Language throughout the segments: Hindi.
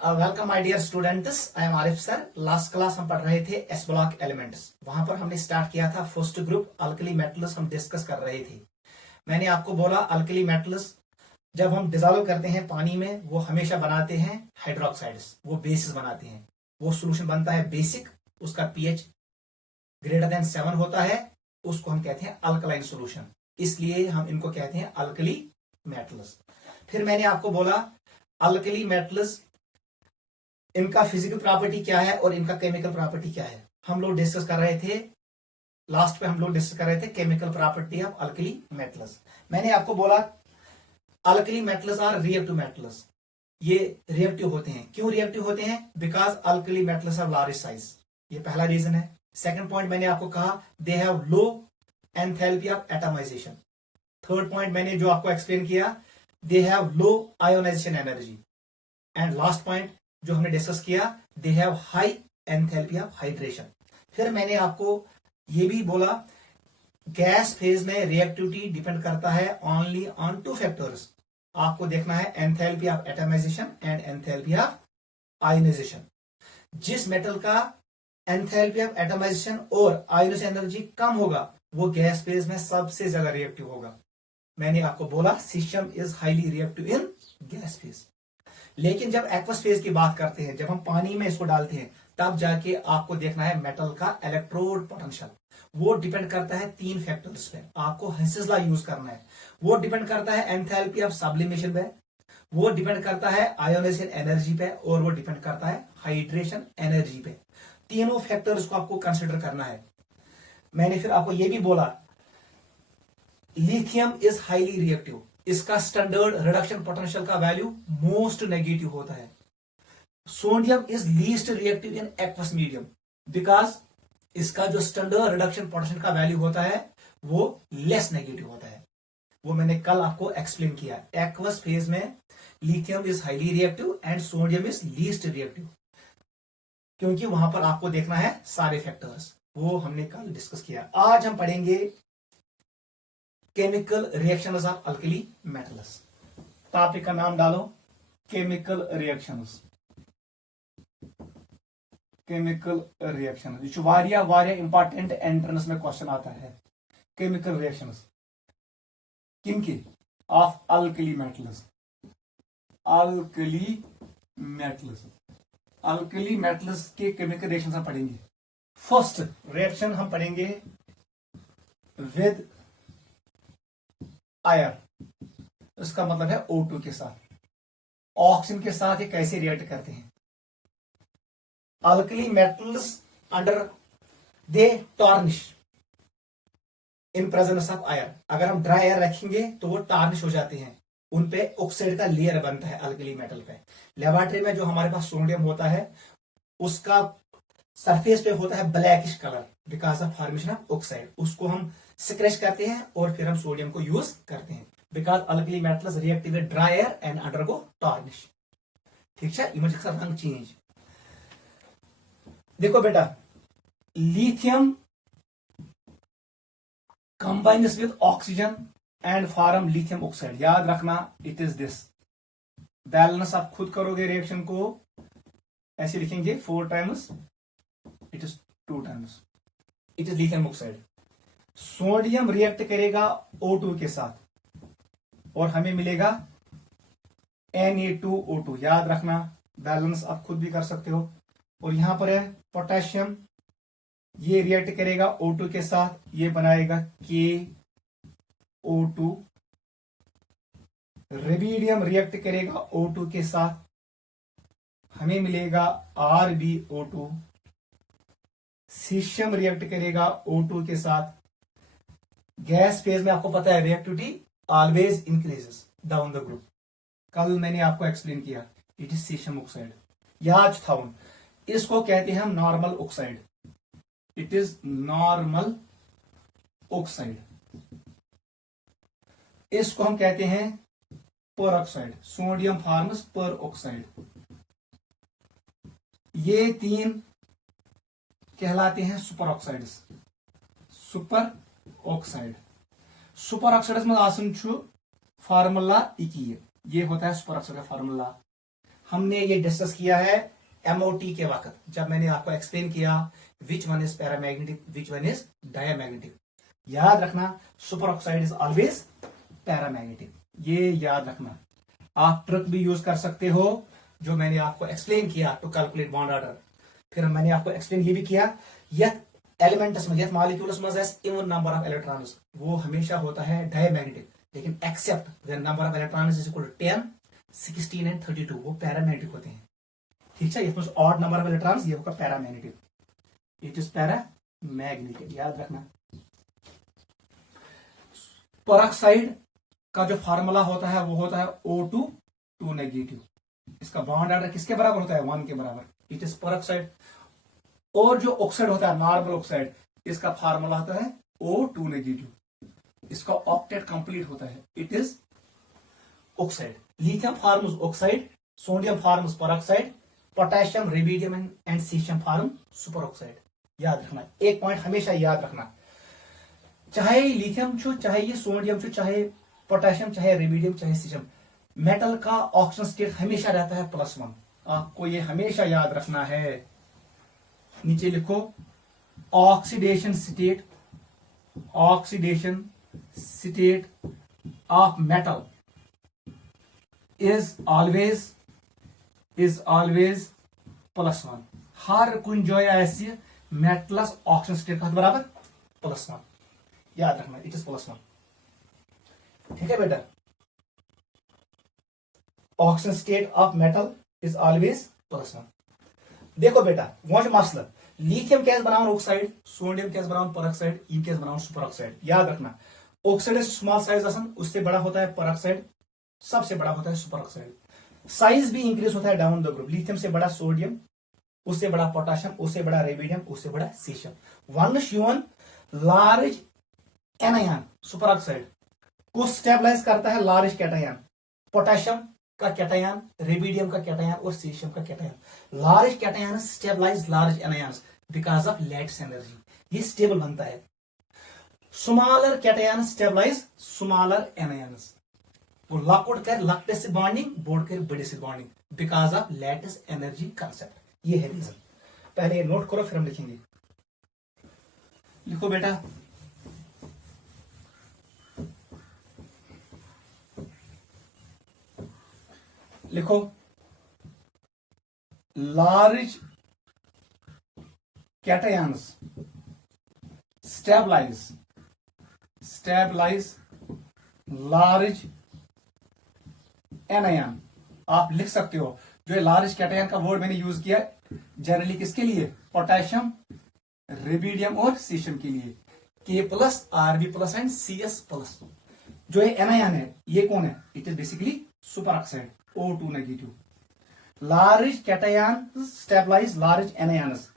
Welcome my dear students, I am Arif sir. Last class हम पढ़ रहे थे एस ब्लॉक एलिमेंट्स। वहां पर हमने स्टार्ट किया था फर्स्ट ग्रुप अल्कली मेटल्स हम डिस्कस कर रहे थे। मैंने आपको बोला अल्कली मेटल्स जब हम डिजोल्व करते हैं पानी में वो हमेशा बनाते हैं हाइड्रोक्साइड्स, वो बेसिस बनाते हैं। वो सोल्यूशन बनता है बेसिक, उसका पीएच ग्रेटर देन 7 होता है, उसको हम कहते हैं अल्कलाइन सोल्यूशन। इसलिए हम इनको कहते हैं अल्कली मेटल्स। फिर मैंने आपको बोला अल्कली मेटल्स इनका फिजिकल प्रॉपर्टी क्या है और इनका केमिकल प्रॉपर्टी क्या है। हम लोग डिस्कस कर रहे थे, लास्ट पे हम लोग डिस्कस कर रहे थे chemical property of alkali metals. मैंने आपको बोला alkali metals are reactive metals. ये रिएक्टिव होते हैं। क्यों रिएक्टिव होते हैं? Because alkali metals are large size. ये पहला रीजन है। सेकंड पॉइंट मैंने आपको कहा they have low enthalpy of atomisation. Third point मैंने जो आपको एक्सप्लेन किया, they have low ionisation energy. And last point जो हमने डिस्कस किया, they have high enthalpy of hydration. फिर मैंने आपको ये भी बोला गैस फेज में रिएक्टिविटी डिपेंड करता है ओनली ऑन 2 फैक्टर्स। आपको देखना है enthalpy of atomisation and enthalpy of ionisation. जिस मेटल का एंथैल्पी ऑफ एटमाइजेशन और आयोनाइजेशन एनर्जी कम होगा वो गैस फेज में सबसे ज्यादा रिएक्टिव होगा। मैंने आपको बोला caesium is highly reactive in gas phase. लेकिन जब एक्वस फेज की बात करते हैं, जब हम पानी में इसको डालते हैं, तब जाके आपको देखना है मेटल का इलेक्ट्रोड पोटेंशियल। वो डिपेंड करता है 3 फैक्टर्स पे। आपको हेंसेस लॉ यूज करना है। वो डिपेंड करता है एंथैल्पी ऑफ सब्लिमेशन पे, वो डिपेंड करता है आयोनाइजेशन एनर्जी पे, और वो डिपेंड करता है हाइड्रेशन एनर्जी पे। तीनों फैक्टर्स को आपको कंसिडर करना है। मैंने फिर आपको ये भी बोला लिथियम इज हाईली रिएक्टिव। इसका स्टैंडर्ड रिडक्शन पोटेंशियल का वैल्यू मोस्ट नेगेटिव होता है। Sodium is least reactive in aqueous medium because इसका जो स्टैंडर्ड रिडक्शन पोटेंशियल का वैल्यू होता है वो लेस नेगेटिव होता है। वो मैंने कल आपको एक्सप्लेन किया। एक्वस फेज में lithium is highly reactive and sodium is least reactive, क्योंकि वहां पर आपको देखना है सारे फैक्टर्स। वो हमने कल डिस्कस किया। आज हम पढ़ेंगे chemical reactions of alkali metals. Topic का नाम डालो केमिकल रिएक्शंस। केमिकल रिएक्शंस वारिया इंपॉर्टेंट एंट्रेंस में क्वेश्चन आता है। केमिकल रिएक्शंस किनकी? Of alkali metals. Alkali metals, alkali metals के केमिकल रिएक्शंस हम पढ़ेंगे। फर्स्ट रिएक्शन हम पढ़ेंगे विद आयर। इसका मतलब है O2 के साथ। ऑक्सीजन के साथ ये कैसे रिएक्ट करते हैं? Alkali metals under they tarnish in presence of air. अगर हम ड्राई एयर रखेंगे तो वो टार्निश हो जाते हैं, उन पे ऑक्साइड का लेयर बनता है अल्कली मेटल पे। लेबोरेटरी में जो हमारे पास सोडियम होता है उसका सरफेस पे होता है blackish colour because of formation of oxide. उसको हम सिक्रेश करते हैं और फिर हम सोडियम को यूज करते हैं because alkali metals react with dry air and undergo tarnish. ठीक है, इमेज का रंग चेंज। देखो बेटा, lithium combines with oxygen and form lithium oxide. याद रखना इट इज दिस बैलेंस। आप खुद करोगे रिएक्शन को, ऐसे लिखेंगे 4 times, it is 2 times, it is lithium oxide. Sodium react करेगा O2 के साथ और हमें मिलेगा Na2O2। याद रखना, बैलेंस आप खुद भी कर सकते हो। और यहां पर है पोटेशियम, ये रिएक्ट करेगा O2 के साथ, ये बनाएगा KO2। रेबिडियम रिएक्ट करेगा O2 के साथ, हमें मिलेगा RbO2। सीशियम रिएक्ट करेगा O2 के साथ। गैस फेज में आपको पता है reactivity always increases down the group. कल मैंने आपको एक्सप्लेन किया, इट इज सीशियम ऑक्साइड। याद थाउन, इसको कहते हैं हम normal oxide. It is normal oxide. इसको हम कहते हैं पर ऑक्साइड। सोडियम फॉर्म्स पर ऑक्साइड। ये 3 कहलाते हैं super oxides. Super oxide. Super oxides में आसन फार्मूला ये होता है सुपर ऑक्साइड का फार्मूला। हमने ये डिस्कस किया है MOT के वक्त, जब मैंने आपको एक्सप्लेन किया which one is paramagnetic, which one is diamagnetic. याद रखना, super oxide is always paramagnetic, ये याद रखना। आप ट्रिक भी यूज कर सकते हो जो मैंने आपको एक्सप्लेन किया टू कैलकुलेट बॉन्ड ऑर्डर। फिर मैंने आपको एक्सप्लेन ये भी किया, यथ एलिमेंट्स में, यथ मॉलिक्यूल्स में इवन नंबर ऑफ इलेक्ट्रॉन्स, वो हमेशा होता है डायमैग्नेटिक, लेकिन except when number of electrons is equal to 10, 16 and 32, वो पैरामैग्नेटिक होते हैं। ठीक है, इसमें ऑड नंबर ऑफ इलेक्ट्रॉन्स, ये होगा पैरामैग्नेटिक, इट इज पैरामैग्नेटिक, याद रखना। पेरोक्साइड का जो फार्मूला होता है वो होता है O2 2 नेगेटिव। इसका बॉन्ड ऑर्डर किसके बराबर होता है? 1 के बराबर, इट इज पेरोक्साइड। और जो ऑक्साइड होता है नॉर्मल ऑक्साइड, इसका फार्मूला होता है O2 नेगेटिव, इसका ऑक्टेट कंप्लीट होता है, it is oxide. Lithium forms oxide, sodium forms peroxide, potassium, rubidium and caesium form super oxide. याद रखना, एक पॉइंट हमेशा याद रखना, चाहे लिथियम छो, चाहे ये सोडियम छो, चाहे पोटेशियम, चाहे रेबिडियम, चाहे सीशियम, मेटल का ऑक्सीजन स्टेट हमेशा रहता है +1। आपको ये हमेशा याद रखना है। नीचे लिखो, oxidation state, oxidation state of metal is always +1। हर कुन जाए आसि मेटलस ऑक्सीजन स्टेट का बराबर +1, याद रखना, इट इज +1। ठीक है बेटा, oxygen state of metal is always +1। देखो बेटा, वो मसला, लिथियम कैसे बनाओ ऑक्साइड, सोडियम कैसे बनाओ पेरोक्साइड, यम कैसे बनाओ सुपर ऑक्साइड। याद रखना, ऑक्साइड स्मॉल साइज उससे बड़ा होता है पेरोक्साइड, सबसे बड़ा होता है सुपर ऑक्साइड। साइज भी इंक्रीज होता है डाउन द ग्रुप, लिथियम से बड़ा सोडियम, उससे बड़ा पोटेशियम, उससे बड़ा रेबिडियम, उससे बड़ा caesium. One shown large anion super oxide को स्टेबलाइज करता है लार्ज कैटायन, पोटेशियम का कैटायन, रेबिडियम का कैटायन और सीशियम का cation. Large cation stabilise large anions because of lattice energy, ये स्टेबल बनता है। Smaller cation stabilise smaller anions, वो लॉकआउट कर लकटे से बॉन्डिंग, बोर्ड कर बड़े से bonding because of lattice energy concept, ये है रीजन। पहले नोट करो फिर हम लिखेंगे। लिखो बेटा, लिखो, large cations stabilise large anion. आप लिख सकते हो, जो लार्ज कैटायन का वर्ड मैंने यूज किया जनरली किसके लिए? पोटेशियम, रेबिडियम और सीशियम के लिए, K+, Rb+ एंड CS+। जो ये एनायन है, ये कौन है? It is basically super oxide, O2 negative. Large cation stabilise large anions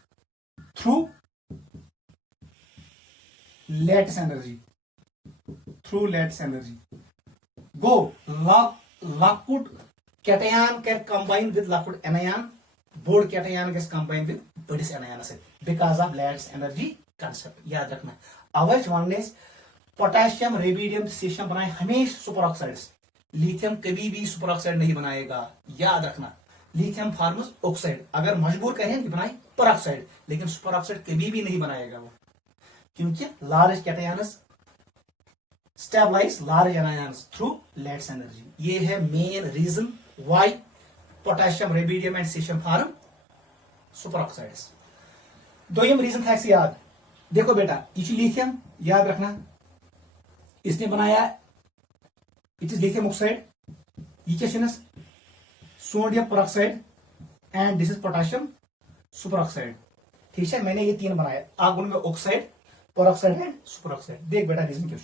through lattice energy, go lockout cation can combine with lockout anion, board cation gas combine with बड़िस एनायन से because of lattice energy concept. याद रखना, अवश्य वन पोटेशियम, रेबिडियम, सीशियम बनाए हमेशा सुपर ऑक्साइड्स, लिथियम कभी भी सुपर ऑक्साइड नहीं बनाएगा। याद रखना, लिथियम फॉर्म्स ऑक्साइड, अगर मजबूर करें कि बनाए पेरोक्साइड, लेकिन सुपर ऑक्साइड कभी भी नहीं बनाएगा वो, क्योंकि large cations stabilise large anions through lattice energy. ये है main reason why potassium, rubidium and caesium form super oxides. दोयम रीजन था याद, देखो बेटा, ये लिथियम, याद रखना, इसने बनाया, इट इज लिथियम ऑक्साइड, ये sodium peroxide and this is potassium super oxide. ठीक है, मैंने ये तीन बनाया, आप उनमें oxide, peroxide and super oxide. देख बेटा रीजन क्यों,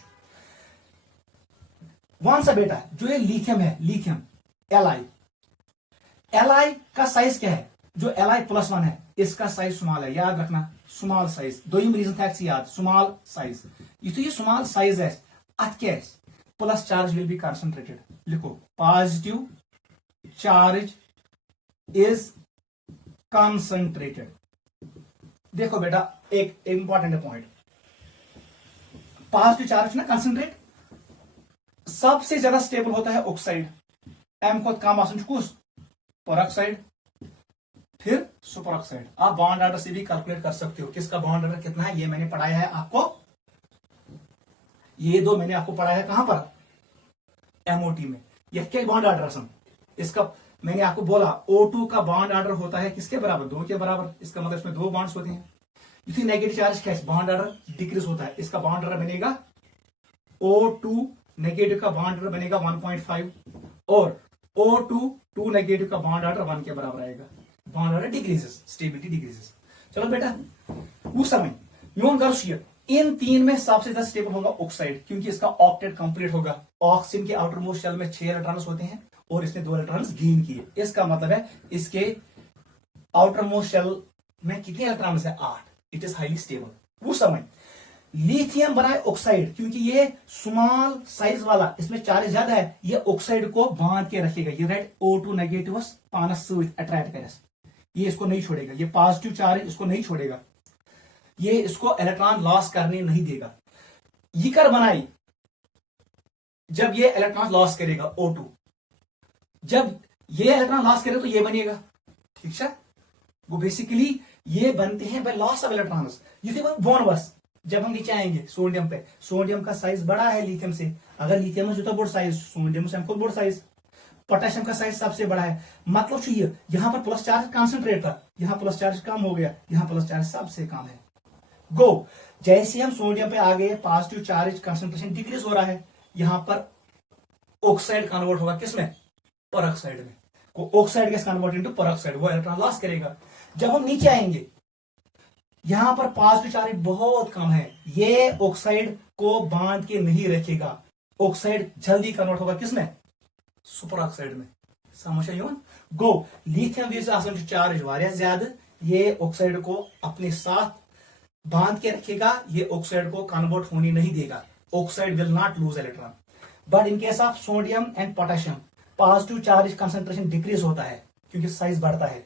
वन सा बेटा, जो ये लिथियम है, लिथियम Li का साइज क्या है? जो Li+1 है, इसका साइज स्मॉल है, याद रखना, स्मॉल साइज। दोयम रीजन था याद, स्मॉल साइज। ये स्मॉल साइज है, अत क्या है? Plus charge will be concentrated. लिखो, पॉजिटिव चार्ज इज कंसंट्रेटेड। देखो बेटा, एक इंपॉर्टेंट पॉइंट, पॉजिटिव चार्ज ना कंसंट्रेट, सबसे ज्यादा स्टेबल होता है ऑक्साइड, एम को कम आसन कुस परऑक्साइड, फिर सुपर ऑक्साइड। आप बॉन्ड ऑर्डर से भी कैलकुलेट कर सकते हो किसका बॉन्ड ऑर्डर कितना है। ये मैंने पढ़ाया है आपको, ये दो मैंने आपको पढ़ाया है कहां पर, एमओटी में। यह क्या बॉन्ड ऑर्डर सम, इसका मैंने आपको बोला O2 का बॉन्ड ऑर्डर होता है किसके बराबर, 2 के बराबर। इसका मतलब इसमें 2 बॉन्ड्स होते हैं। इसी नेगेटिव चार्ज का बॉन्ड ऑर्डर डिक्रीज होता है, इसका बॉन्ड ऑर्डर बनेगा O2 नेगेटिव का बॉन्ड ऑर्डर बनेगा 1.5 और O2 2 नेगेटिव का बॉन्ड ऑर्डर 1 के बराबर आएगा। Bond order decreases, stability decreases. चलो बेटा उस समय यून कर इन 3 में सबसे ज्यादा स्टेबल होगा ऑक्साइड, क्योंकि इसका ऑक्टेट कंप्लीट होगा। ऑक्सीजन के आउटर मोस्ट शेल में 6 इलेक्ट्रॉन्स होते हैं और इसने 2 इलेक्ट्रॉन्स गेन किए। इसका मतलब है इसके आउटर मोस्ट शेल में कितने इलेक्ट्रॉन्स है, 8। It is highly stable. उस समय लिथियम बनाए ऑक्साइड, क्योंकि ये स्मॉल साइज वाला, इसमें चार्ज ज्यादा है, ये ऑक्साइड को बांध के रखेगा। ये रेड O2 नेगेटिव पानस अट्रैक्ट करे, ये इसको नहीं छोड़ेगा। ये पॉजिटिव चार्ज इसको नहीं छोड़ेगा, ये इसको इलेक्ट्रॉन लॉस करने नहीं देगा। ये कर बनाई, जब ये इलेक्ट्रॉन लॉस करेगा O2, जब ये इलेक्ट्रॉन लॉस करे तो ये बनेगा, ठीक है। वो बेसिकली ये बनते हैं बाय लॉस ऑफ इलेक्ट्रॉन्स। ये थे बोनवर्स। जब हम नीचे आएंगे सोडियम पे, सोडियम का साइज बड़ा है लिथियम से। अगर लिथियम में जो बोर्ड साइज, सोडियम से हमको बोर्ड साइज। पोटेशियम का साइज सबसे बड़ा है। मतलब चाहिए यहां पर प्लस चार्ज कॉन्सेंट्रेट था, यहां प्लस चार्ज कम हो गया, यहां प्लस चार्ज सबसे कम है। गो जैसे हम सोडियम पे आ गए, पॉजिटिव चार्ज कंसेंट्रेशन डिक्रीज हो रहा है। यहां पर ऑक्साइड कन्वर्ट होगा किसमें, परऑक्साइड में। Oxide gas convert into peroxide, वो इलेक्ट्रॉन लॉस करेगा। जब हम नीचे आएंगे, यहां पर पॉजिटिव चार्ज बहुत कम है, ये ऑक्साइड को बांध के नहीं रखेगा। ऑक्साइड जल्दी कन्वर्ट होगा किसमें, सुपर ऑक्साइड में। समझ आई गो लिथियम चार्ज वारिया ज्यादा, ये ऑक्साइड को अपने साथ बांध के रखेगा, ये ऑक्साइड को कन्वर्ट होने नहीं देगा। Oxide will not lose electron. But in case of sodium and potassium, positive charge concentration decrease होता है क्योंकि साइज बढ़ता है।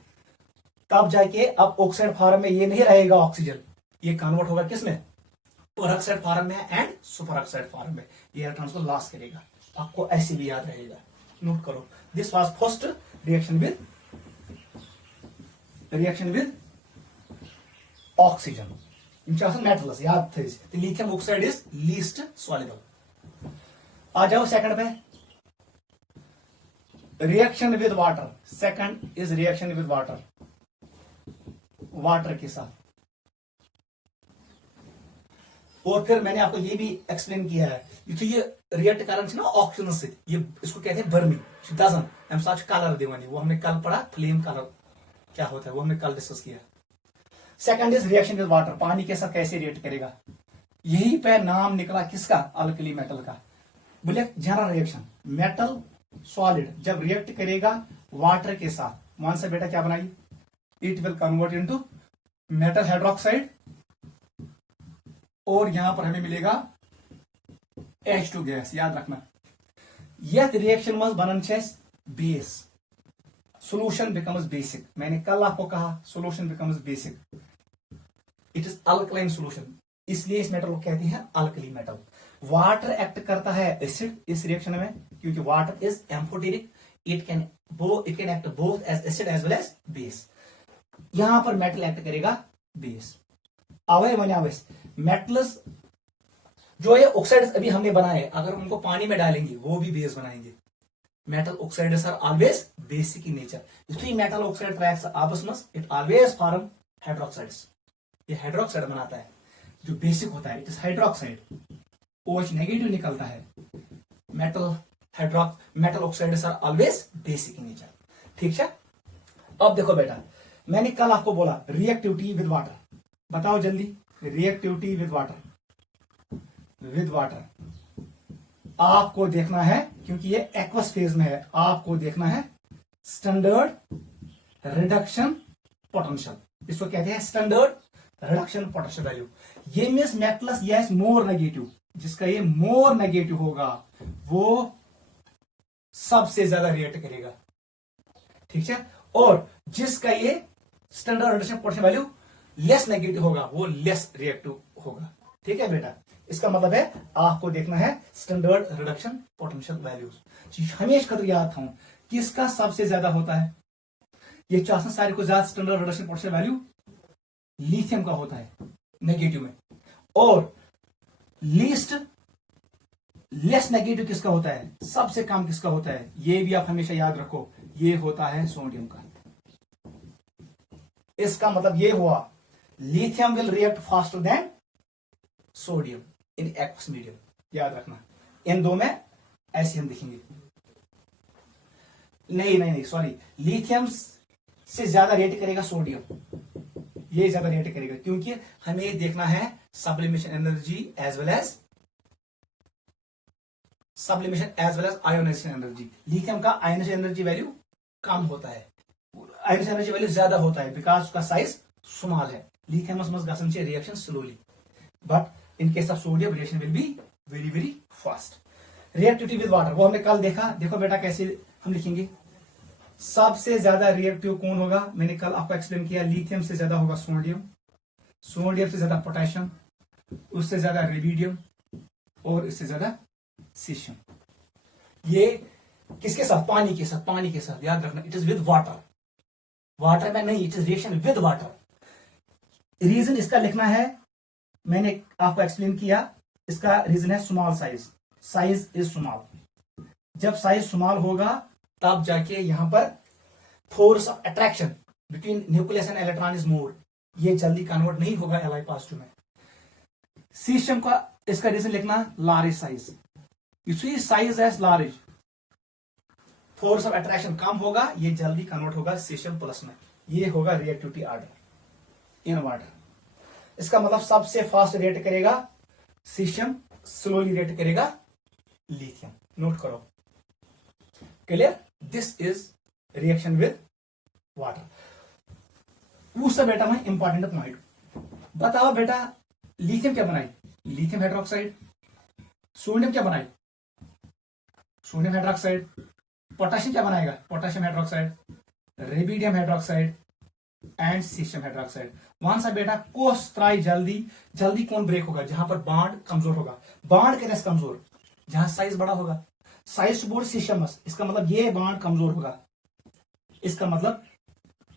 तब जाके अब ऑक्साइड फॉर्म में ये नहीं रहेगा ऑक्सीजन, ये कन्वर्ट होगा किसमें, परऑक्साइड फॉर्म में एंड सुपर ऑक्साइड फॉर्म में। ये इलेक्ट्रॉन्स को लॉस करेगा। आपको ऐसे भी याद रहेगा, नोट करो। This was first reaction with oxygen. Metals याद थे, lithium oxide is least soluble. आ जाओ सेकंड पे, reaction with water. Second is reaction with water, water के साथ। और फिर मैंने आपको ये भी एक्सप्लेन किया है, तो ये रिएक्ट कारण ना ऑक्सीजन से, ये इसको कहते हैं बर्निंग। डजन हम साथ कलर देवानी, वो हमने कल पढ़ा, फ्लेम कलर क्या होता है वो हमने कल डिस्कस किया। Second is reaction with water, पानी के साथ कैसे रिएक्ट करेगा। यही पे नाम निकला किसका, अल्कली मेटल का। बोले जनरल रिएक्शन, मेटल सॉलिड जब रिएक्ट करेगा वाटर के साथ, मान से बेटा क्या बनाई, it will convert into metal hydroxide, और यहां पर हमें मिलेगा H2 गैस। याद रखना, यह रिएक्शन में बनन बेस, सोल्यूशन बिकम्स बेसिक। मैंने कल आपको कहा solution becomes basic, it is alkaline solution, इसलिए इस मेटल को कहते हैं अल्कली मेटल। वाटर एक्ट करता है एसिड इस रिएक्शन में, क्योंकि water is amphoteric, it can act both as acid as well as base. यहां पर मेटल एक्ट करेगा बेस। अवय बनावस मेटल्स जो ये ऑक्साइड्स अभी हमने बनाए, अगर उनको पानी में डालेंगे वो भी बेस बनाएंगे। Metal oxides are always basic in nature, इसलिए मेटल ऑक्साइड रिएक्ट्स आपस में, इट ऑलवेज फॉर्म हाइड्रोक्साइड्स। ये हाइड्रोक्साइड बनाता है जो बेसिक होता है, it is hydroxide. OH negative निकलता है। Metal oxides are always basic in nature, ठीक है। अब देखो बेटा, मैंने कल आपको बोला रिएक्टिविटी विद वाटर, बताओ जल्दी, रिएक्टिविटी विद वाटर आपको देखना है, क्योंकि ये एक्वस फेज में है। आपको देखना है स्टैंडर्ड रिडक्शन पोटेंशियल, इसको कहते हैं स्टैंडर्ड रिडक्शन पोटेंशियल वैल्यू। ये means metals yes more negative, जिसका ये मोर नेगेटिव होगा वो सबसे ज्यादा रिएक्ट करेगा, ठीक है। और जिसका ये standard reduction potential value less negative होगा वो लेस रिएक्टिव होगा, ठीक है बेटा। इसका मतलब है आपको देखना है स्टैंडर्ड रिडक्शन पोटेंशियल वैल्यूज। हमेशा खतर याद था किसका सबसे ज्यादा होता है, ये सारे को ज्यादा standard reduction potential value lithium का होता है नेगेटिव में, और लेस नेगेटिव किसका होता है, सबसे कम किसका होता है, ये भी आप हमेशा याद रखो, ये होता है सोडियम का। इसका मतलब ये हुआ lithium will react faster than sodium in aqueous medium, याद रखना। इन दो में ऐसे हम देखेंगे, नहीं सॉरी, लिथियम से ज्यादा रिएक्ट करेगा सोडियम, ये ज्यादा रिएक्ट करेगा, क्योंकि हमें देखना है sublimation energy as well as ionisation energy. Lithium का आयोनाइजेशन एनर्जी वैल्यू कम होता है, आयोनाइजेशन एनर्जी वैल्यू ज्यादा होता है, बिकॉज उसका साइज स्मॉल है। लिथियम मज गसन reaction slowly, but in case of sodium reaction will be very very fast. Reactivity with water वो हमने कल देखा, देखो बेटा कैसे हम लिखेंगे, सबसे ज्यादा रिएक्टिव कौन होगा, मैंने कल आपको एक्सप्लेन किया, लिथियम से ज्यादा होगा सोडियम, सोडियम से ज्यादा पोटेशियम, उससे ज्यादा रेबिडियम, और इससे ज्यादा सीशियम। ये किसके साथ, पानी के साथ, पानी के साथ, याद रखना, it is with water, water में नहीं, it is reaction with water. Reason इसका लिखना है, मैंने आपको एक्सप्लेन किया, इसका रीजन है स्मॉल साइज इज स्मॉल। जब साइज स्मॉल होगा तब जाके यहां पर force of attraction between nucleus and electron is more, ये जल्दी कन्वर्ट नहीं होगा Li पॉजिटिव में। सीशियम का इसका रीजन लिखना लार्ज साइज, इसी size as large, force of attraction कम होगा, ये जल्दी कन्वर्ट होगा सीशियम प्लस में, ये होगा रिएक्टिविटी ऑर्डर इन वाटर। इसका मतलब सबसे फास्ट रिएक्ट करेगा सीशियम, स्लोली रिएक्ट करेगा लिथियम, नोट करो, clear. This is reaction with water. उससे बेटा मैं इंपॉर्टेंट पॉइंट बताओ बेटा, लिथियम क्या बनाई, लिथियम हाइड्रोक्साइड, सोडियम क्या बनाई, सोडियम हाइड्रोक्साइड, पोटेशियम क्या बनाएगा, potassium hydroxide, rubidium hydroxide and caesium hydroxide. वहां सा बेटा कोस त्राई जल्दी कौन ब्रेक होगा, जहां पर बॉन्ड कमजोर होगा, बॉन्ड के कमजोर, जहां साइज बड़ा होगा, साइज बोर्ड सीशियमस, इसका मतलब ये बॉन्ड कमजोर होगा, इसका मतलब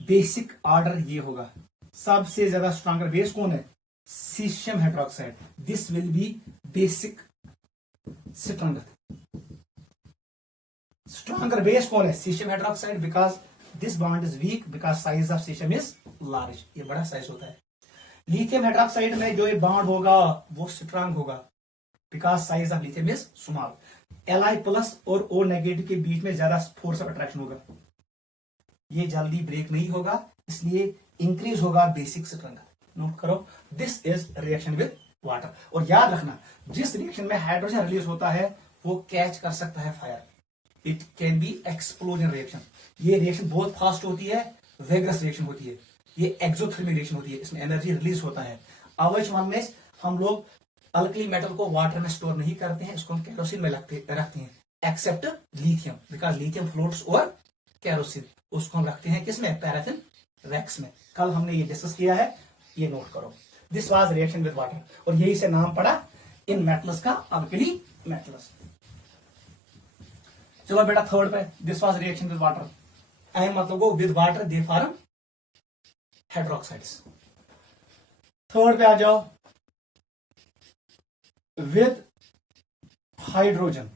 बेसिक ऑर्डर ये होगा, सबसे ज्यादा स्ट्रॉन्गर बेस कौन है, caesium hydroxide, this will be basic stronger base कौन है, caesium hydroxide, because this bond is weak, because size of caesium is large, ये बड़ा साइज होता है। लिथियम हाइड्रोक्साइड में जो ये बॉन्ड होगा वो स्ट्रांग होगा, because size of lithium is small. Li plus और O नेगेटिव के बीच में ज्यादा फोर्स ऑफ अट्रैक्शन होगा, ये जल्दी ब्रेक नहीं होगा, इसलिए इंक्रीज होगा बेसिक स्ट्रेंथ। नोट करो, this is reaction with water. और याद रखना, जिस रिएक्शन में हाइड्रोजन रिलीज होता है वो कैच कर सकता है fire, it can be explosion reaction. ये रिएक्शन बहुत फास्ट होती है, वेगरस रिएक्शन होती है, ये एक्सोथर्मिक रिएक्शन होती है, इसमें एनर्जी रिलीज होता है। अवश्य में हम लोग अल्कली मेटल को वाटर में स्टोर नहीं करते हैं, इसको हम केरोसिन में रखते हैं, except lithium, because lithium floats और केरोसिन, उसको हम रखते हैं किसमें, पैराफिन वैक्स में। कल हमने ये डिस्कस किया है, ये नोट करो। This was reaction with water, और यही से नाम पड़ा इन मेटल्स का अल्कली मेटल्स। चलो बेटा थर्ड पे, this was reaction with water, I मतलब को with water they form hydroxides. Third पे आ जाओ, विद हाइड्रोजन,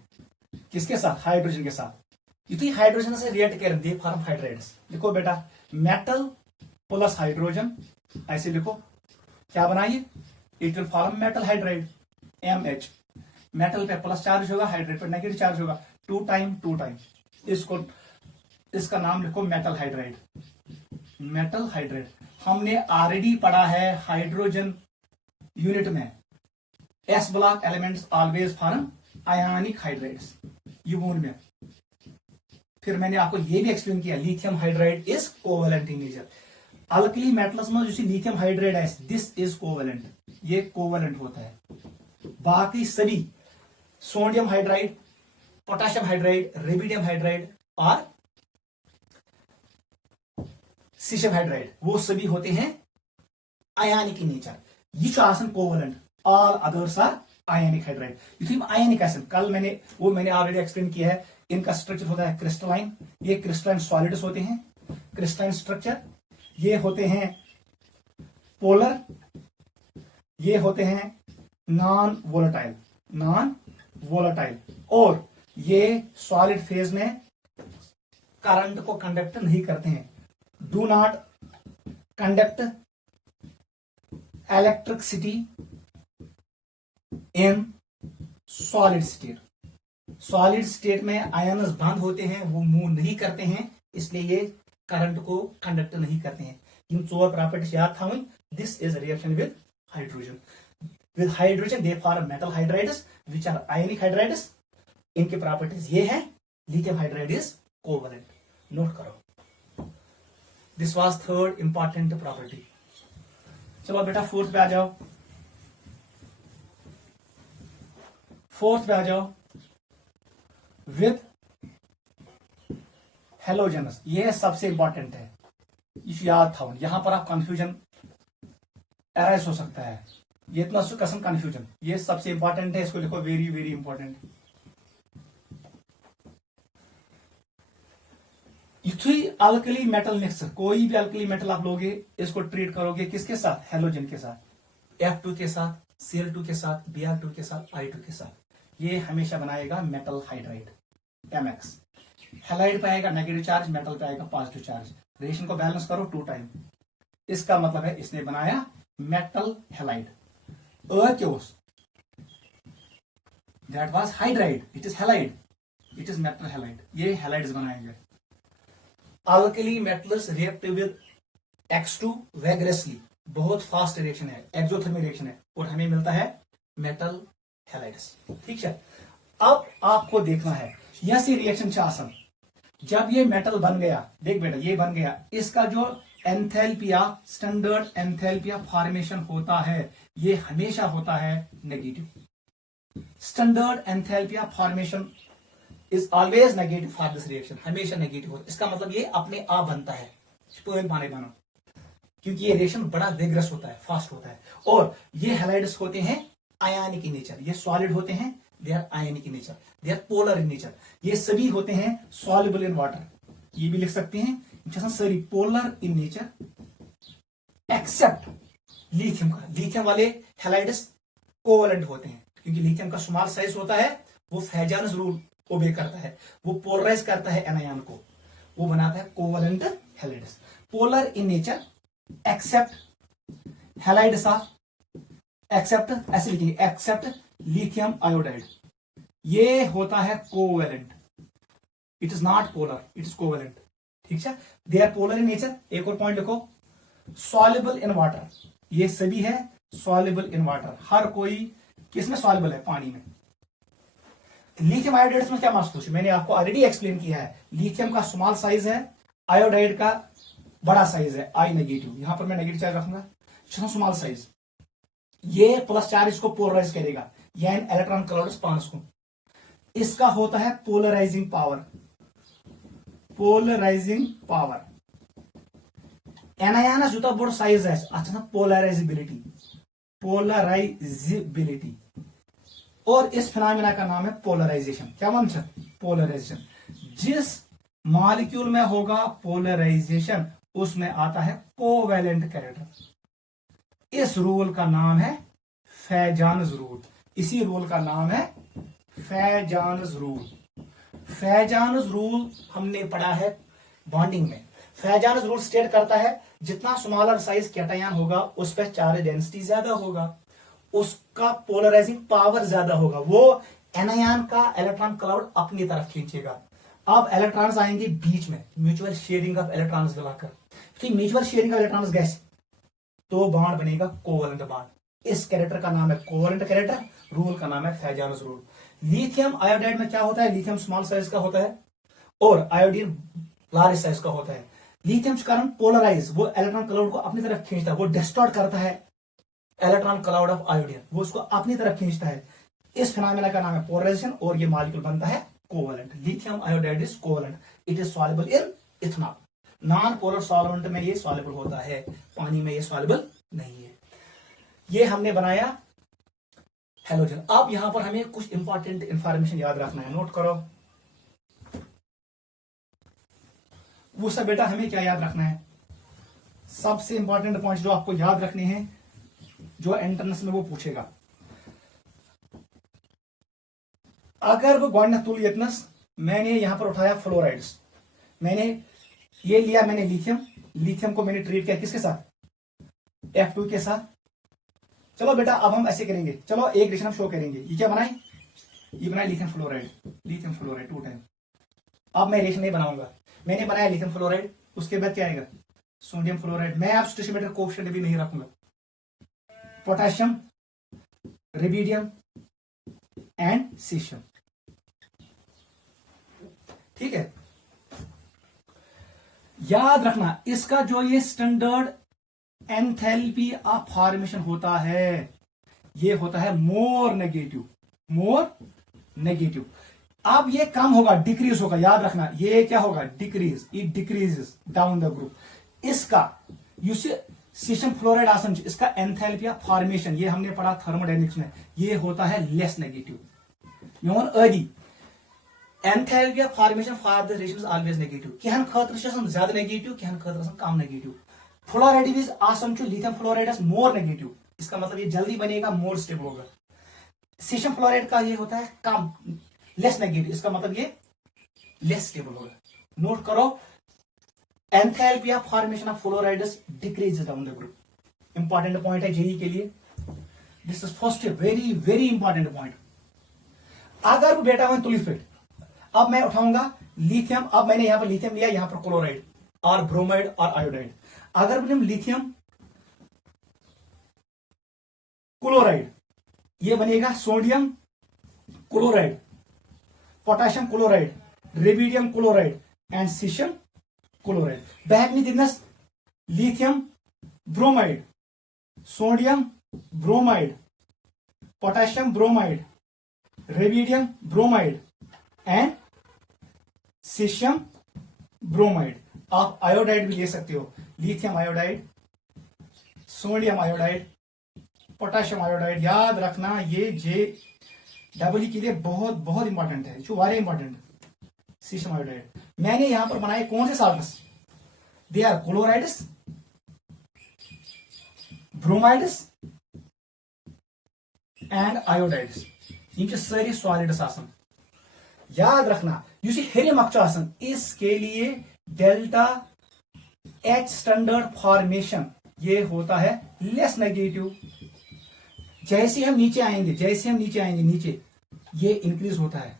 किसके साथ, हाइड्रोजन के साथ। ये तो हाइड्रोजन से रिएक्ट कर दे फॉर्म हाइड्राइड्स। लिखो बेटा, मेटल प्लस हाइड्रोजन, ऐसे लिखो, क्या बनाइए, it will form metal hydride, MH। Metal पे प्लस चार्ज होगा, हाइड्राइड पे नेगेटिव चार्ज होगा, 2 टाइम, इसको, इसका नाम लिखो मेटल हाइड्राइड। मेटल हाइड्राइड हमने ऑलरेडी पढ़ा है हाइड्रोजन यूनिट में, S block elements always form ionic hydrides, यून में। फिर मैंने आपको यह भी एक्सप्लेन किया, lithium hydride is covalent in nature. Alkali metals में जो लिथियम हाइड्राइड है, दिस इज कोवेलेंट, ये कोवेलेंट होता है। बाकी सभी sodium hydride, potassium hydride, rubidium hydride और सीशियम हाइड्राइड, वो सभी होते हैं आयनिक इन नेचर। ये जो आसन covalent, all others are ionic hydride. युथी आयनिक एसिड, कल मैंने ऑलरेडी एक्सप्लेन किया है, इनका स्ट्रक्चर होता है क्रिस्टलाइन, ये क्रिस्टलाइन सॉलिड्स होते हैं। क्रिस्टलाइन स्ट्रक्चर, ये होते हैं पोलर, ये होते हैं नॉन वोलेटाइल, और ये सॉलिड फेज में करंट को कंडक्ट नहीं करते हैं, do not conduct electricity in solid state. Solid state में आयन्स बंद होते हैं, वो मूव नहीं करते हैं, इसलिए ये करंट को कंडक्ट नहीं करते हैं। इन 4 प्रॉपर्टीज याद था। This is reaction with hydrogen. With hydrogen they form metal hydrides which are ionic hydrides. इनके प्रॉपर्टीज ये है। Lithium hydride is covalent. Note करो, this was third important property. चलो बेटा फोर्थ पे आ जाओ। फोर्थ पे आ जाओ, विद हेलोजनस। ये सबसे इंपॉर्टेंट है, याद था। यहां पर आप कंफ्यूजन अराइज हो सकता है, ये इतना कसम कंफ्यूजन, ये सबसे इंपॉर्टेंट है, इसको लिखो वेरी वेरी इंपॉर्टेंट। युथी अल्कली मेटल मिक्सर, कोई भी अल्कली मेटल आप लोगे, इसको ट्रीट करोगे किसके साथ? हेलोजन के साथ, F2 के साथ, Cl2 के साथ, Br2 के साथ, I2 के साथ। ये हमेशा बनाएगा मेटल हाइड्राइड MX। हेलाइड पे आएगा नेगेटिव चार्ज, मेटल पे आएगा पॉजिटिव चार्ज। रिएक्शन को बैलेंस करो 2 टाइम। इसका मतलब है इसने बनाया metal halide. Chaos that was hydride, it is halide, it is metal halide. ये हेलाइड्स बनाएंगे। Alkali metals react with X2 वैग्रेसली, बहुत फास्ट रिएक्शन है, एक्सोथर्मिक रिएक्शन है, और हमें मिलता है मेटल हेलाइड्स। ठीक है, अब आपको देखना है यह सी रिएक्शन चासन, जब ये मेटल बन गया, देख बेटा ये बन गया, इसका जो एंथैल्पिया, स्टैंडर्ड एंथैल्पिया फॉर्मेशन होता है, ये हमेशा होता है negative. Standard enthalpy of formation is always negative for this reaction, हमेशा नेगेटिव होता है। इसका मतलब ये अपने आप बनता है, पानी बनो, क्योंकि ये रिएक्शन बड़ा विग्रस होता है, फास्ट होता है। और ये हेलाइड्स होते हैं आयनिक इन नेचर, ये सॉलिड होते हैं, they are ionic in nature, they are polar in nature. ये सभी होते हैं सॉल्युबल इन वाटर, ये भी लिख सकते हैं sorry polar in nature, except lithium का। लिथियम वाले हेलाइड्स कोवलेंट होते हैं, क्योंकि लिथियम का स्मॉल साइज होता है, वो फैजानस रूल ओबे करता है, वो पोलराइज करता है एनायन को, वो बनाता है covalent halides. Polar in nature except halides of, except ऐसे लिखेंगे, एक्सेप्ट लिथियम आयोडाइड, ये होता है covalent, it is not polar, it is covalent. ठीक है, they are polar in nature. एक और पॉइंट लिखो, सॉल्युबल इन वाटर, ये सभी है सॉल्युबल इन वाटर। हर कोई किसमें सॉल्युबल है? पानी में। लिथियम आयोडाइड में क्या महसूस है? मैंने आपको ऑलरेडी एक्सप्लेन किया है, लिथियम का स्मॉल साइज है, आयोडाइड का बड़ा साइज है, आई नेगेटिव। यहां पर मैं नेगेटिव चार्ज रखूंगा, स्मॉल साइज, ये प्लस चार्ज को पोलराइज करेगा, यानी इलेक्ट्रॉन क्लाउड्स पांच को। इसका होता है polarising power, polarising power. Anion जुता बोर्ड साइज है, अच्छा पोलराइजिबिलिटी, पोलराइजिबिलिटी। और इस फिनोमेना का नाम है पोलराइजेशन। क्या मान सकते? पोलराइजेशन। जिस मॉलिक्यूल में होगा पोलराइजेशन, उसमें आता है कोवैलेंट कैरेक्टर। इस रूल का नाम है फैजानस रूल, इसी रूल का नाम है फैजानस रूल। फैजानस रूल हमने पढ़ा है बॉन्डिंग में। फैजानस रूल स्टेट करता है जितना स्मॉलर साइज कैटायन होगा उस पर चार्ज डेंसिटी ज्यादा होगा, उसका पोलराइजिंग पावर ज्यादा होगा, वो एनायन का इलेक्ट्रॉन क्लाउड अपनी तरफ खींचेगा। अब इलेक्ट्रॉन्स आएंगे बीच में, म्यूचुअल शेयरिंग ऑफ इलेक्ट्रॉन्स मिलाकर, ठीक, mutual sharing of electrons gas, तो बॉन्ड बनेगा कोवलेंट बॉन्ड। इस कैरेक्टर का नाम है कोवलेंट कैरेक्टर, रूल का नाम है फैजानस रूल। लिथियम आयोडाइड में क्या होता है? लिथियम स्मॉल साइज का होता है और आयोडीन लार्ज साइज का होता है। लिथियम कारण पोलराइज, वो इलेक्ट्रॉन क्लाउड को अपनी तरफ खींचता है, वो डिस्टॉर्ट करता है इलेक्ट्रॉन क्लाउड ऑफ आयोडीन, वो उसको अपनी तरफ खींचता है। इस फिनोमेना का नाम है पोलराइजेशन और ये मॉलिक्यूल बनता है covalent. Lithium iodide is covalent, it is soluble in ethanol. Non polar solvent में ये सॉल्युबल होता है, पानी में ये सॉल्युबल नहीं है। ये हमने बनाया हेलोजन। अब यहां पर हमें कुछ इंपॉर्टेंट इंफॉर्मेशन याद रखना है, नोट करो। वो सब बेटा हमें क्या याद रखना है, सबसे इंपॉर्टेंट पॉइंट जो आपको याद रखने हैं, जो एंट्रेंस में वो पूछेगा। अगर वो गोइंग तुल यतनस मैंने यहां पर उठाया फ्लोराइड्स, मैंने ये लिया, मैंने लिथियम को मैंने ट्रीट किया किसके साथ, F2 के साथ। चलो बेटा अब हम ऐसे करेंगे, चलो एक रिएक्शन हम शो करेंगे। ये क्या बनाए, ये बनाया लिथियम फ्लोराइड 2 टाइम। अब मैं रिएक्शन नहीं बनाऊंगा, मैंने बनाया लिथियम फ्लोराइड, उसके बाद क्या आएगा सोडियम फ्लोराइड। मैं आप स्टेशियोमेट्रिक कोएफिशिएंट भी नहीं रखूंगा, पोटेशियम, रेबिडियम एंड सीशियम। ठीक है, याद रखना इसका जो ये स्टैंडर्ड एंथैल्पी ऑफ फॉर्मेशन होता है, ये होता है मोर नेगेटिव। अब ये कम होगा, डिक्रीज होगा, याद रखना ये क्या होगा, decrease, it decreases down the group. इसका सीशियम फ्लोराइड आसन, इसका एंथैल्पी ऑफ फॉर्मेशन, ये हमने पढ़ा थर्मोडायनेमिक्स में, ये होता है लेस नेगेटिव। योन अदी enthalpy of formation for the reaction is always negative. केहन खतर ज्यादा नेगेटिव, केहन खतर कम नेगेटिव। फ्लोराइड इज आसन लिथियम फ्लोराइड मोर नेगेटिव, इसका मतलब ये जल्दी बनेगा, मोर स्टेबल होगा। सीशियम फ्लोराइड का ये होता है कम, लेस नेगेटिव, इसका मतलब ये लेस स्टेबल होगा। नोट करो, enthalpy of formation of fluorides decreases down the group. Important point है जेई के लिए, this is first very very important point. अगर वो बेटा हुआ तुलिफिट, अब मैं उठाऊंगा लिथियम, अब मैंने यहां पर लिथियम लिया, यहां पर क्लोराइड और ब्रोमाइड और आयोडाइड। अगर हम लिथियम क्लोराइड, ये बनेगा sodium chloride, potassium chloride, rubidium chloride and caesium chloride. बहकनी दिनस lithium bromide, sodium bromide, potassium bromide, rubidium bromide and caesium bromide. आप आयोडाइड भी ले सकते हो, lithium iodide, sodium iodide, potassium iodide. याद रखना ये जे डबल के लिए बहुत बहुत इंपॉर्टेंट है, जो वेरी इंपॉर्टेंट है। सीशियम आयोडाइड मैंने यहां पर बनाए कौन से salts, they are chlorides, bromides and iodides. ये सारी सॉलिड्स आसन। याद रखना युस हेरिम अक्ष आसन, इसके लिए डेल्टा एच स्टैंडर्ड फॉर्मेशन ये होता है लेस नेगेटिव। जैसे हम नीचे आएंगे नीचे ये इंक्रीज होता है,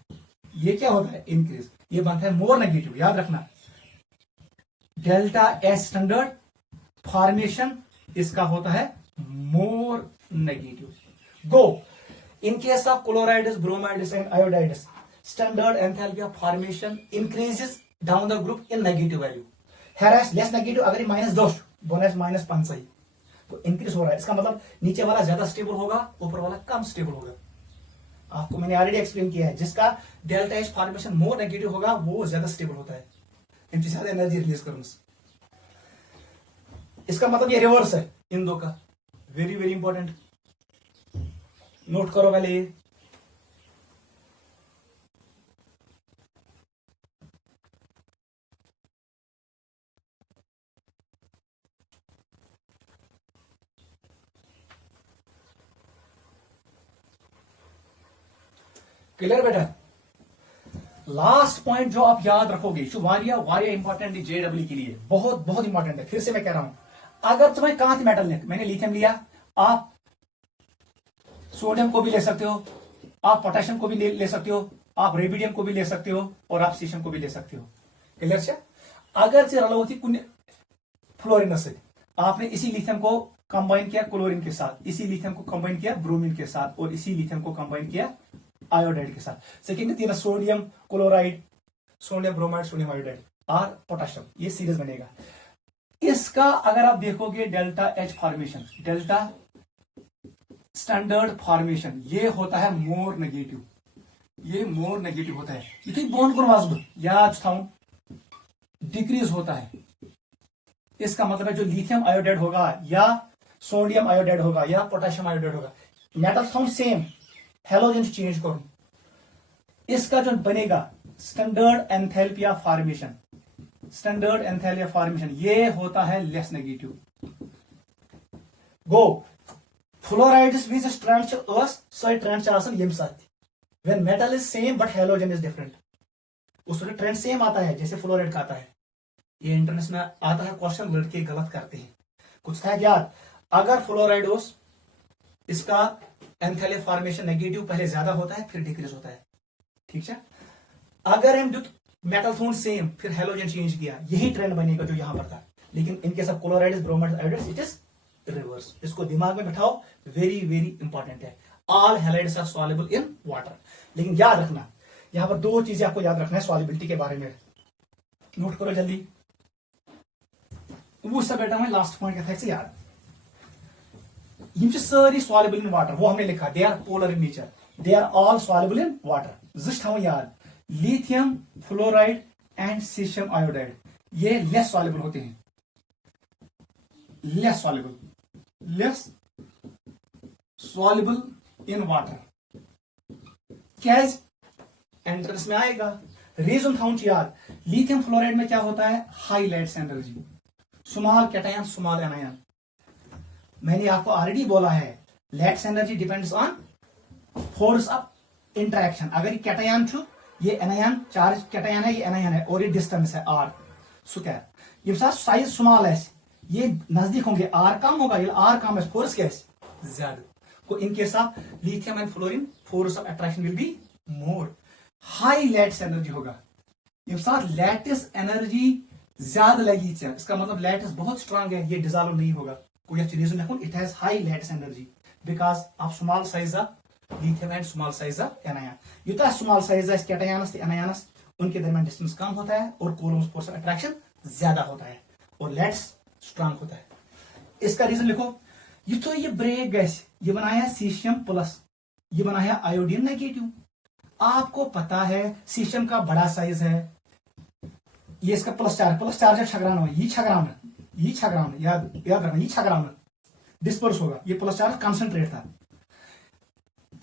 ये क्या होता है इंक्रीज, ये बनता है मोर नेगेटिव। याद रखना डेल्टा एच स्टैंडर्ड फॉर्मेशन इसका होता है more negative. Go in case of chlorides, bromides and iodides, standard enthalpy of formation increases down the group in negative value, whereas less negative अगर ये -2 बोनस -5 ही तो इंक्रीज हो रहा है, इसका मतलब नीचे वाला ज्यादा स्टेबल होगा, ऊपर वाला कम स्टेबल होगा। आपको मैंने ऑलरेडी एक्सप्लेन किया है, जिसका delta H formation more negative होगा वो ज्यादा स्टेबल होता है, इनसे ज्यादा एनर्जी रिलीज करूँ। इसका मतलब ये रिवर्स है इन दो का। वेरी वेरी इंपॉर्टेंट, नोट करो पहले ये। क्लियर बेटा? लास्ट पॉइंट जो आप याद रखोगे, जो वारिया वारिया इंपॉर्टेंट है जेडब्ल्यू के लिए, बहुत बहुत इंपॉर्टेंट है। फिर से मैं कह रहा हूं, अगर तुम्हें कांच मेटल ने, मैंने लिथियम लिया, आप सोडियम को भी ले सकते हो, आप पोटेशियम को भी ले सकते हो, आप रेबिडियम को भी ले सकते हो और आप सीशियम को भी ले सकते हो। क्लियर से? अगर से रलो थी फ्लोरिन से, आपने इसी लिथियम को कंबाइन किया क्लोरीन के साथ, इसी लिथियम को कंबाइन किया ब्रोमीन के साथ और इसी लिथियम को कंबाइन किया आयोडाइड के साथ। सेकेंड तीन sodium chloride, sodium bromide, sodium iodide और पोटेशियम, ये सीरीज बनेगा। इसका अगर आप देखोगे delta H formation, delta standard formation, ये होता है मोर नेगेटिव, ये मोर नेगेटिव होता है। इतनी बॉन्ड को याद था डिक्रीज होता है। इसका मतलब है जो लिथियम आयोडाइड होगा या सोडियम आयोडाइड होगा या पोटेशियम आयोडाइड होगा, metal sound same, halogen change करूं, इसका जो बनेगा standard enthalpy of formation, standard enthalpy of formation, ये होता है less negative. Go fluorides which trend so trend यम साथ when metal is same but halogen is different, उसका ट्रेंड सेम आता है जैसे फ्लोराइड का आता है। ये इंटरनेट में आता है क्वेश्चन, लड़के गलत करते हैं। कुछ था याद, अगर फ्लोराइड हो इसका एंथैलिया फॉर्मेशन नेगेटिव पहले ज्यादा होता है फिर डिक्रीज होता है, ठीक है। अगर हम मेटल थोन सेम फिर हेलोजन चेंज किया, यही ट्रेंड बनेगा जो यहां पर था। लेकिन इनके सब chlorides bromides iodides it is reverse. इसको दिमाग में बिठाओ, वेरी वेरी इंपॉर्टेंट है। All halides are soluble in water. लेकिन याद रखना, यहां पर दो चीजें आपको याद रखना है सॉल्युबिलिटी के बारे में, नोट करो जल्दी। वो सब बेटा मैं लास्ट पॉइंट क्या था याद, यम सारी सॉल्युबल इन वाटर, वो हमने लिखा they are polar in nature, they are all soluble in water. Just थो याद, lithium fluoride and caesium iodide ये लेस सॉल्युबल होते हैं, लेस सॉल्युबल इन वाटर। क्या एंट्रेंस में आएगा, रीजन था याद, लिथियम फ्लोराइड में क्या होता है, high lights energy, small cation small anion. मैंने आपको ऑलरेडी बोला है lights energy depends on force of interaction. अगर ये कैटायन छु, ये एनायन चार्ज कैटायन है, ये एनायन है और ये डिस्टेंस है आर स्क्वायर। ये साइज स्मॉल है, ये नजदीक होंगे, आर कम होगा, ये आर कम है, फोर्स क्या है ज्यादा। को इनके साथ lithium and fluorine force of attraction will be more, high lattice energy होगा। ये साथ लैटिस एनर्जी ज्यादा लगी, इसका मतलब लैटिस बहुत स्ट्रांग है, ये डिजॉल्व नहीं होगा। कोई अच्छी रीजन देखो, it has high lattice energy because of small size of lithium and small size of anion. युता स्मॉल साइज है कैटायनस एनायनस, उनके दरमियान डिस्टेंस कम होता है और कोलोम्स फोर्स ऑफ अट्रैक्शन ज्यादा होता है और लैटिस स्ट्रांग होता है। इसका रीजन लिखो, ये ब्रेक गैस ये बनाया सीशियम प्लस, ये बनाया आयोडीन नेगेटिव। आपको पता है सीशियम का बड़ा साइज है, ये इसका प्लस चार्ज है 6 ग्राम, ये 6 ग्राम है, ये 6 ग्राम है, याद रखना, ये 6 ग्राम है, डिस्पर्स होगा, ये प्लस चार्ज कॉन्सेंट्रेट था।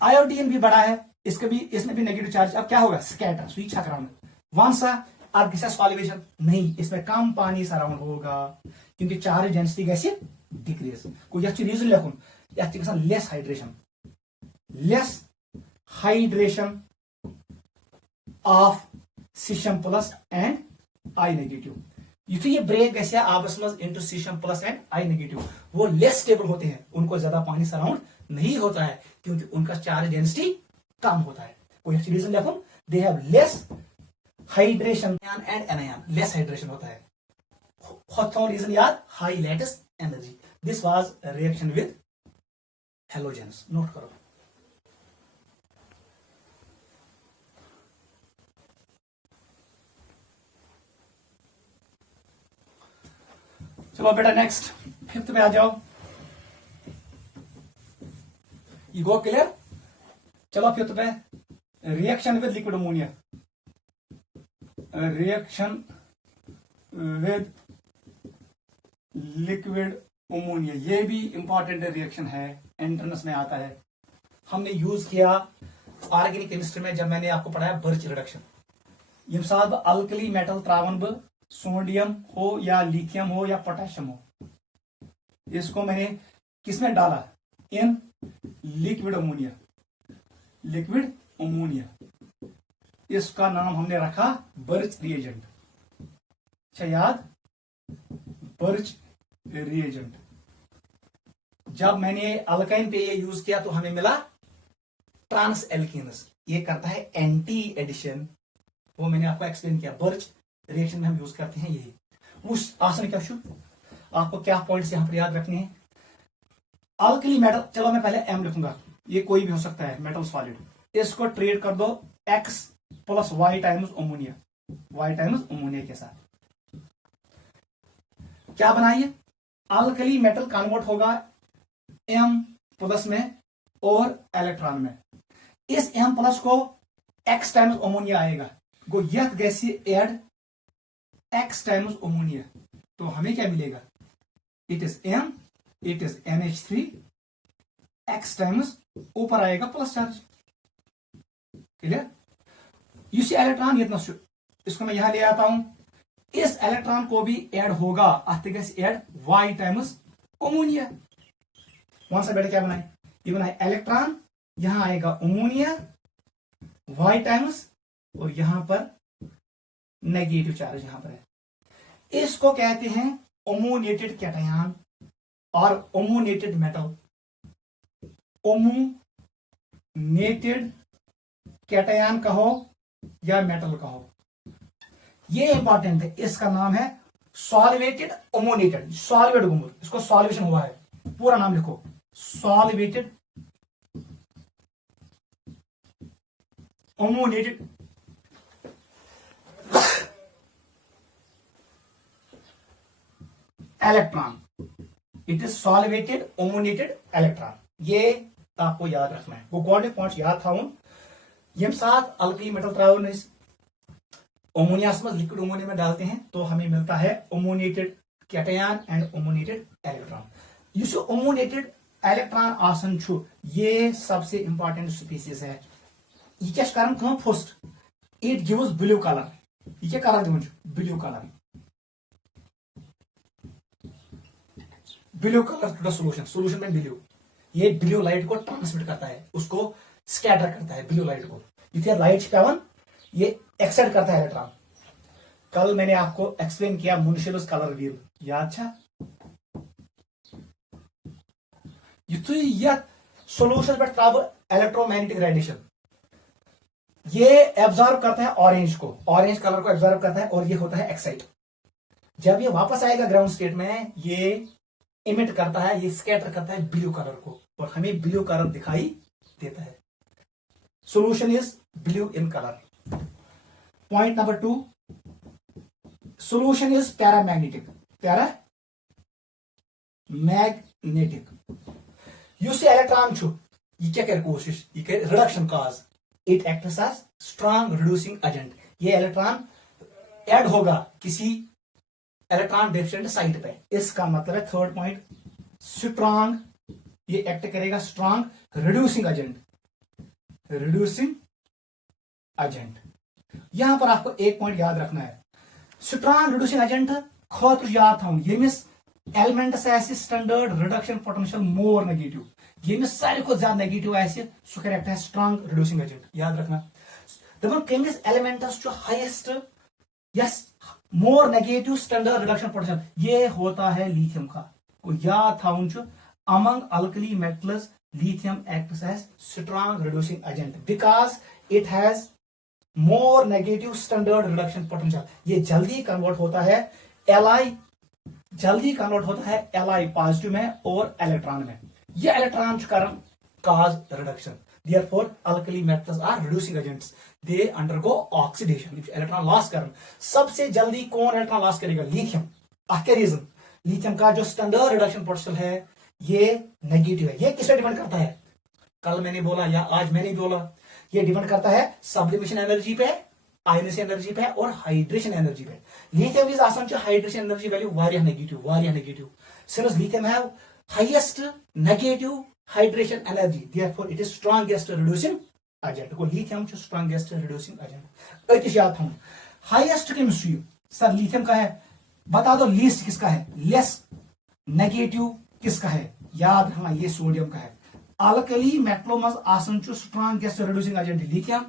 आयोडीन भी बड़ा है, इसमें भी नेगेटिव चार्ज, अब क्या होगा स्कैटर, तो ये 6 ग्राम है। वन सा अब किसा सॉल्युशन नहीं, इसमें कम पानी सराउंड होगा क्योंकि चार्ज डेंसिटी कैसे डिक्रीज। कोई अच्छी रीजन लिखूं, less hydration of caesium plus and I negative. ये ब्रेक गैस आपस में into caesium plus and I negative, वो लेस स्टेबल होते हैं, उनको ज्यादा पानी सराउंड नहीं होता है क्योंकि उनका चार्ज डेंसिटी कम होता है। कोई अच्छी रीजन देखो, they have less hydration and anion, less hydration होता है। रीजन याद, high lattice energy. This was reaction with halogens, note करो। चलो बेटा नेक्स्ट फिफ्थ में आ जाओ, ये गो क्लियर। चलो फिफ्थ में reaction with liquid ammonia, reaction with liquid ammonia, ये भी इंपॉर्टेंट रिएक्शन है, एंट्रेंस में आता है। हमने यूज किया ऑर्गेनिक केमिस्ट्री में जब मैंने आपको पढ़ाया बर्च रिडक्शन। ये साहब अल्कली मेटल त्रावन ब सोडियम हो या लिथियम हो या पोटेशियम हो, इसको मैंने किसमें डाला, इन लिक्विड अमोनिया, इसका नाम हमने रखा बर्च रिएजेंट। अच्छा याद, बर्च रिएजेंट। जब मैंने अल्काइन पे ये यूज किया तो हमें मिला ट्रांस एल्कीन्स, ये करता है एंटी एडिशन, वो मैंने आपको एक्सप्लेन किया। बर्च रिएक्शन में हम यूज करते हैं यही। उस आसन क्या शु आपको क्या पॉइंट्स यहां पर याद रखने हैं, अल्कली मेटल, चलो मैं पहले एम लिखूंगा, ये कोई भी हो सकता है मेटल सॉलिड, इसको ट्रीट कर दो x plus y times ammonia के साथ, क्या बनाइए, अल्कली मेटल कन्वर्ट होगा एम प्लस में और इलेक्ट्रॉन में। इस एम प्लस को एक्स टाइम्स अमोनिया आएगा, गो यथ गैस एड एक्स टाइम्स अमोनिया, तो हमें क्या मिलेगा, it is NH3, x times ऊपर आएगा प्लस चार्ज, क्लियर। इसी इलेक्ट्रॉन इतना, इसको मैं यहां ले आता हूं, इस इलेक्ट्रॉन को भी ऐड होगा, ऐड Y टाइम्स अमोनिया। कौन सा बेटा क्या बनाए, ये बनाए इलेक्ट्रॉन, यहां आएगा अमोनिया Y टाइम्स, और यहां पर नेगेटिव चार्ज यहां पर है। इसको कहते हैं अमोनिएटेड कैटायन और अमोनिएटेड मेटल। अमोनिएटेड कैटायन कहो या मेटल कहो, ये इंपॉर्टेंट है। इसका नाम है सॉल्वेटेड अमोनिएटेड, सॉल्वेट गुमुर, इसको सॉल्वेशन हुआ है, पूरा नाम लिखो, solvated ammoniated electron, it is solvated ammoniated electron. ये आपको याद रखना है, वो गोल्डन पॉइंट याद थाउन यम साथ अल्कली मेटल त्रावन अमोनिया लिक्विड अमोनिया में डालते हैं तो हमें मिलता है ammoniated cation and ammoniated electron. यह अमोनिएटेड इलेक्ट्रॉन आसन छु, ये सबसे इंपॉर्टेंट स्पीसीज है। यह क्या करन काम first, it gives blue colour, यह क्या करन दिवन blue colour, blue colour to the solution, solution में ब्लू, ये ब्लू लाइट को ट्रांसमिट करता है, उसको स्कैटर करता है ब्लू लाइट को। इथे लाइट पेवन ये एक्साइट करता है इलेक्ट्रॉन। कल मैंने आपको एक्सप्लेन किया मुनशिलस कलर व्हील, याद छा? युथु यह सॉल्यूशन पे त्राव इलेक्ट्रोमैग्नेटिक रेडिएशन, ये एब्जॉर्ब करता है ऑरेंज को, ऑरेंज कलर को एब्जॉर्ब करता है और ये होता है एक्साइट। जब ये वापस आएगा ग्राउंड स्टेट में, ये इमिट करता है, ये स्कैटर करता है ब्लू कलर को और हमें ब्लू कलर दिखाई देता है। Solution is blue in colour. Point number 2, solution is paramagnetic, paramagnetic. युस इलेक्ट्रॉन छु, ये क्या कर कोशिश, ये कर रिडक्शन काज, it acts as strong reducing agent. ये इलेक्ट्रॉन ऐड होगा किसी इलेक्ट्रॉन डेफिशिएंट साइट पे, इसका मतलब है थर्ड पॉइंट स्ट्रॉन्ग, ये एक्ट करेगा strong reducing agent, reducing agent. यहां पर आपको एक पॉइंट याद रखना है, स्ट्रॉन्ग रिड्यूसिंग एजेंट खतर याद था यमिस एलिमेंट्स आसि standard reduction potential more negative, यमिस सारे को ज्यादा नेगेटिव आसि सु करेक्ट है स्ट्रॉन्ग रिड्यूसिंग एजेंट, याद रखना। दपन कमिस एलिमेंट्स जो highest yes more negative standard reduction potential, ये होता है लिथियम का। को याद था among alkali metals lithium acts as strong reducing agent because it has more negative standard reduction potential। ये जल्दी कन्वर्ट होता है Li, जल्दी कन्वर्ट होता है Li पॉजिटिव में और इलेक्ट्रॉन में। ये इलेक्ट्रॉन कारण cause reduction, therefore alkali metals are reducing agents, they undergo oxidation। Electron loss कारण सबसे जल्दी कौन इलेक्ट्रॉन लॉस करेगा, लिथियम। क्या रीजन, लिथियम का जो स्टैंडर्ड रिडक्शन पोटेंशियल है ये नेगेटिव है। ये किस पे डिपेंड करता है, कल मैंने बोला या आज मैंने बोला, ये डिपेंड करता है सब्लिमेशन एनर्जी पे, आयनेशन एनर्जी पे और हाइड्रेशन एनर्जी पे। लिथियम इज आसान जो हाइड्रेशन एनर्जी वैल्यू वारिया negative, since lithium have highest negative hydration energy, therefore it is strongest reducing agent. को लिथियम जो स्ट्रॉन्गेस्ट रिड्यूसिंग एजेंट। अतिश याद था हाईएस्ट केमिस्ट्री सर लिथियम का है, बता दो लीस्ट किसका है, लेस नेगेटिव किसका है, याद रखना ये सोडियम का है। अल्कली मेटलो मज आसन चु strongest reducing agent lithium,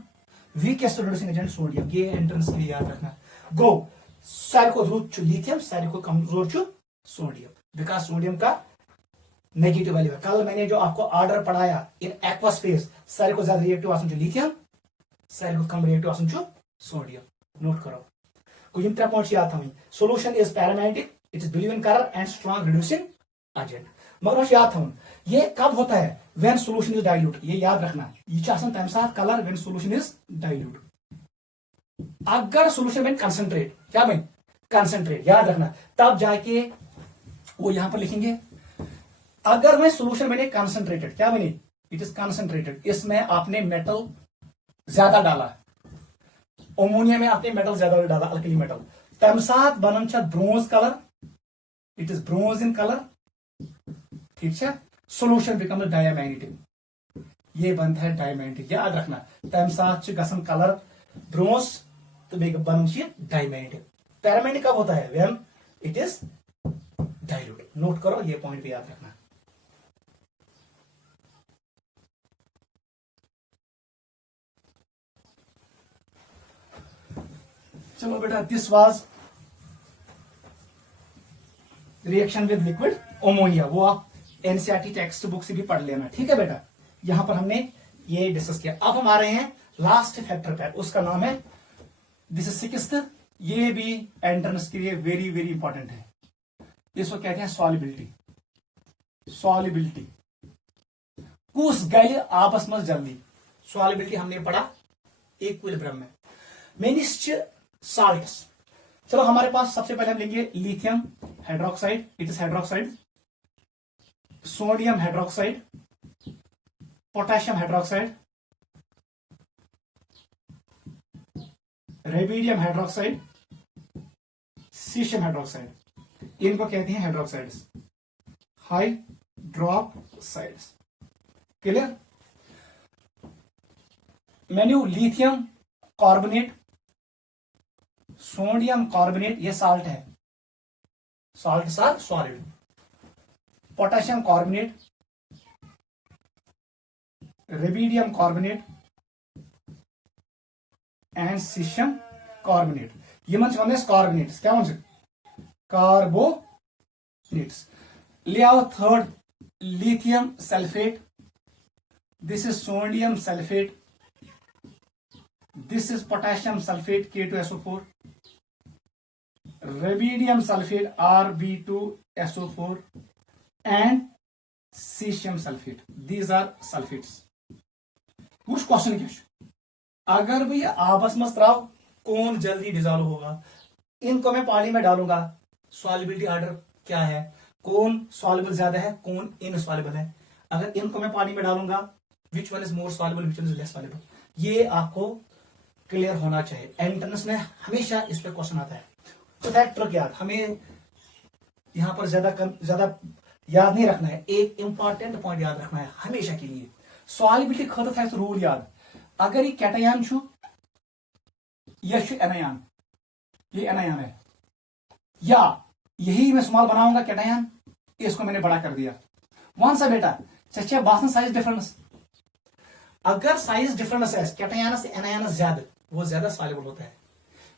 weakest reducing agent sodium. ये एंट्रेंस के लिए याद रखना। गो सारे को रूट लिथियम, सारे को कमजोर चु सोडियम, बिकॉज सोडियम का नेगेटिव वैल्यू है। कल मैंने जो आपको ऑर्डर पढ़ाया इन एक्वस फेज, सारे को ज्यादा रिएक्टिव आसन चु लिथियम, सारे को कम रिएक्टिव आसन चु सोडियम। नोट करो को इन 3 पॉइंट्स याद था। Solution is paramagnetic, it is blue in colour and strong reducing agent. मगर याद था ये कब होता है, व्हेन सॉल्यूशन इज डाइल्यूट। ये याद रखना, ये तम साथ colour when solution is dilute. अगर सॉल्यूशन बन कंसंट्रेट, क्या बन कंसंट्रेट, याद रखना, तब जाके वो यहां पर लिखेंगे। अगर मैं सॉल्यूशन बने कंसंट्रेटेड, क्या बने, इट इज कंसंट्रेटेड, इसमें आपने मेटल ज्यादा डाला, अमोनिया में आपने मेटल ज्यादा डाला, अल्कली मेटल, तम साथ बनन bronze colour, it is bronze in colour, ठीक है। सॉल्यूशन बिकम डायमैग्नेटिक, ये बनता है डायमैग्नेटिक, याद रखना। तम साथ गसन कलर ब्रोंज तो बन डायमैग्नेटिक, पैरामेंट कब होता है? When it is dilute. Note करो, ये पॉइंट भी याद रखना। चलो बेटा, this was reaction with liquid ammonia, वो आप एनसीईआरटी टेक्स्ट बुक से भी पढ़ लेना, ठीक है बेटा। यहां पर हमने ये डिस्कस किया। अब हम आ रहे हैं लास्ट फैक्टर पर, उसका नाम है, दिस इज सिक्स्थ, ये भी एंट्रेंस के लिए वेरी वेरी इंपॉर्टेंट है। इसको कहते हैं सॉलिबिलिटी। सॉलिबिलिटी कुछ गल आपस में जल्दी। सॉलिबिलिटी हमने पढ़ा इक्विलिब्रियम में। मेनिस्ट साल्ट्स, चलो हमारे पास सबसे पहले हम लेंगे lithium hydroxide, it is hydroxide, sodium hydroxide, potassium hydroxide, rubidium hydroxide, caesium hydroxide, इनको कहते हैं हाइड्रोक्साइड्स, हाइड्रोक्साइड्स। क्लियर? मेन्यू लिथियम कार्बोनेट, सोडियम कार्बोनेट, ये साल्ट है, salts are solid. Potassium carbonate, rubidium carbonate and caesium carbonate, यमन कार्बोनेट्स, क्या कार्बोनेट्स। ले आओ third, lithium sulphate, this is sodium sulphate, this is potassium sulphate K2SO4, rubidium sulphate Rb2SO4 and caesium sulphate, these are sulphates. वो क्वेश्चन क्या, अगर भी आपस में त्राव कौन जल्दी डिजॉल्व होगा? इनको मैं पानी में डालूंगा, सॉल्युबिलिटी ऑर्डर क्या है? कौन सॉल्युबल ज्यादा है, कौन इनसॉल्युबल है? अगर इनको मैं पानी में डालूंगा, which one is more soluble, which one is less soluble, ये आपको क्लियर होना चाहिए। एंट्रेंस में हमेशा इस पर क्वेश्चन आता है। तो फैक्टर क्या, हमें यहां पर ज्यादा याद नहीं रखना है, एक इंपॉर्टेंट पॉइंट याद रखना है हमेशा के लिए। सॉलिबिलिटी खतर थ रूल याद, अगर ये कैटायन छु, यह एनायन, ये एनायन है, या यही मैं स्मॉल बनाऊंगा कैटायन, इसको मैंने बड़ा कर दिया, वन सा बेटा चचा बासन साइज डिफरेंस। अगर साइज डिफरेंस है कैटायन से एनायन ज्यादा, वो ज्यादा सॉल्युबल होता है।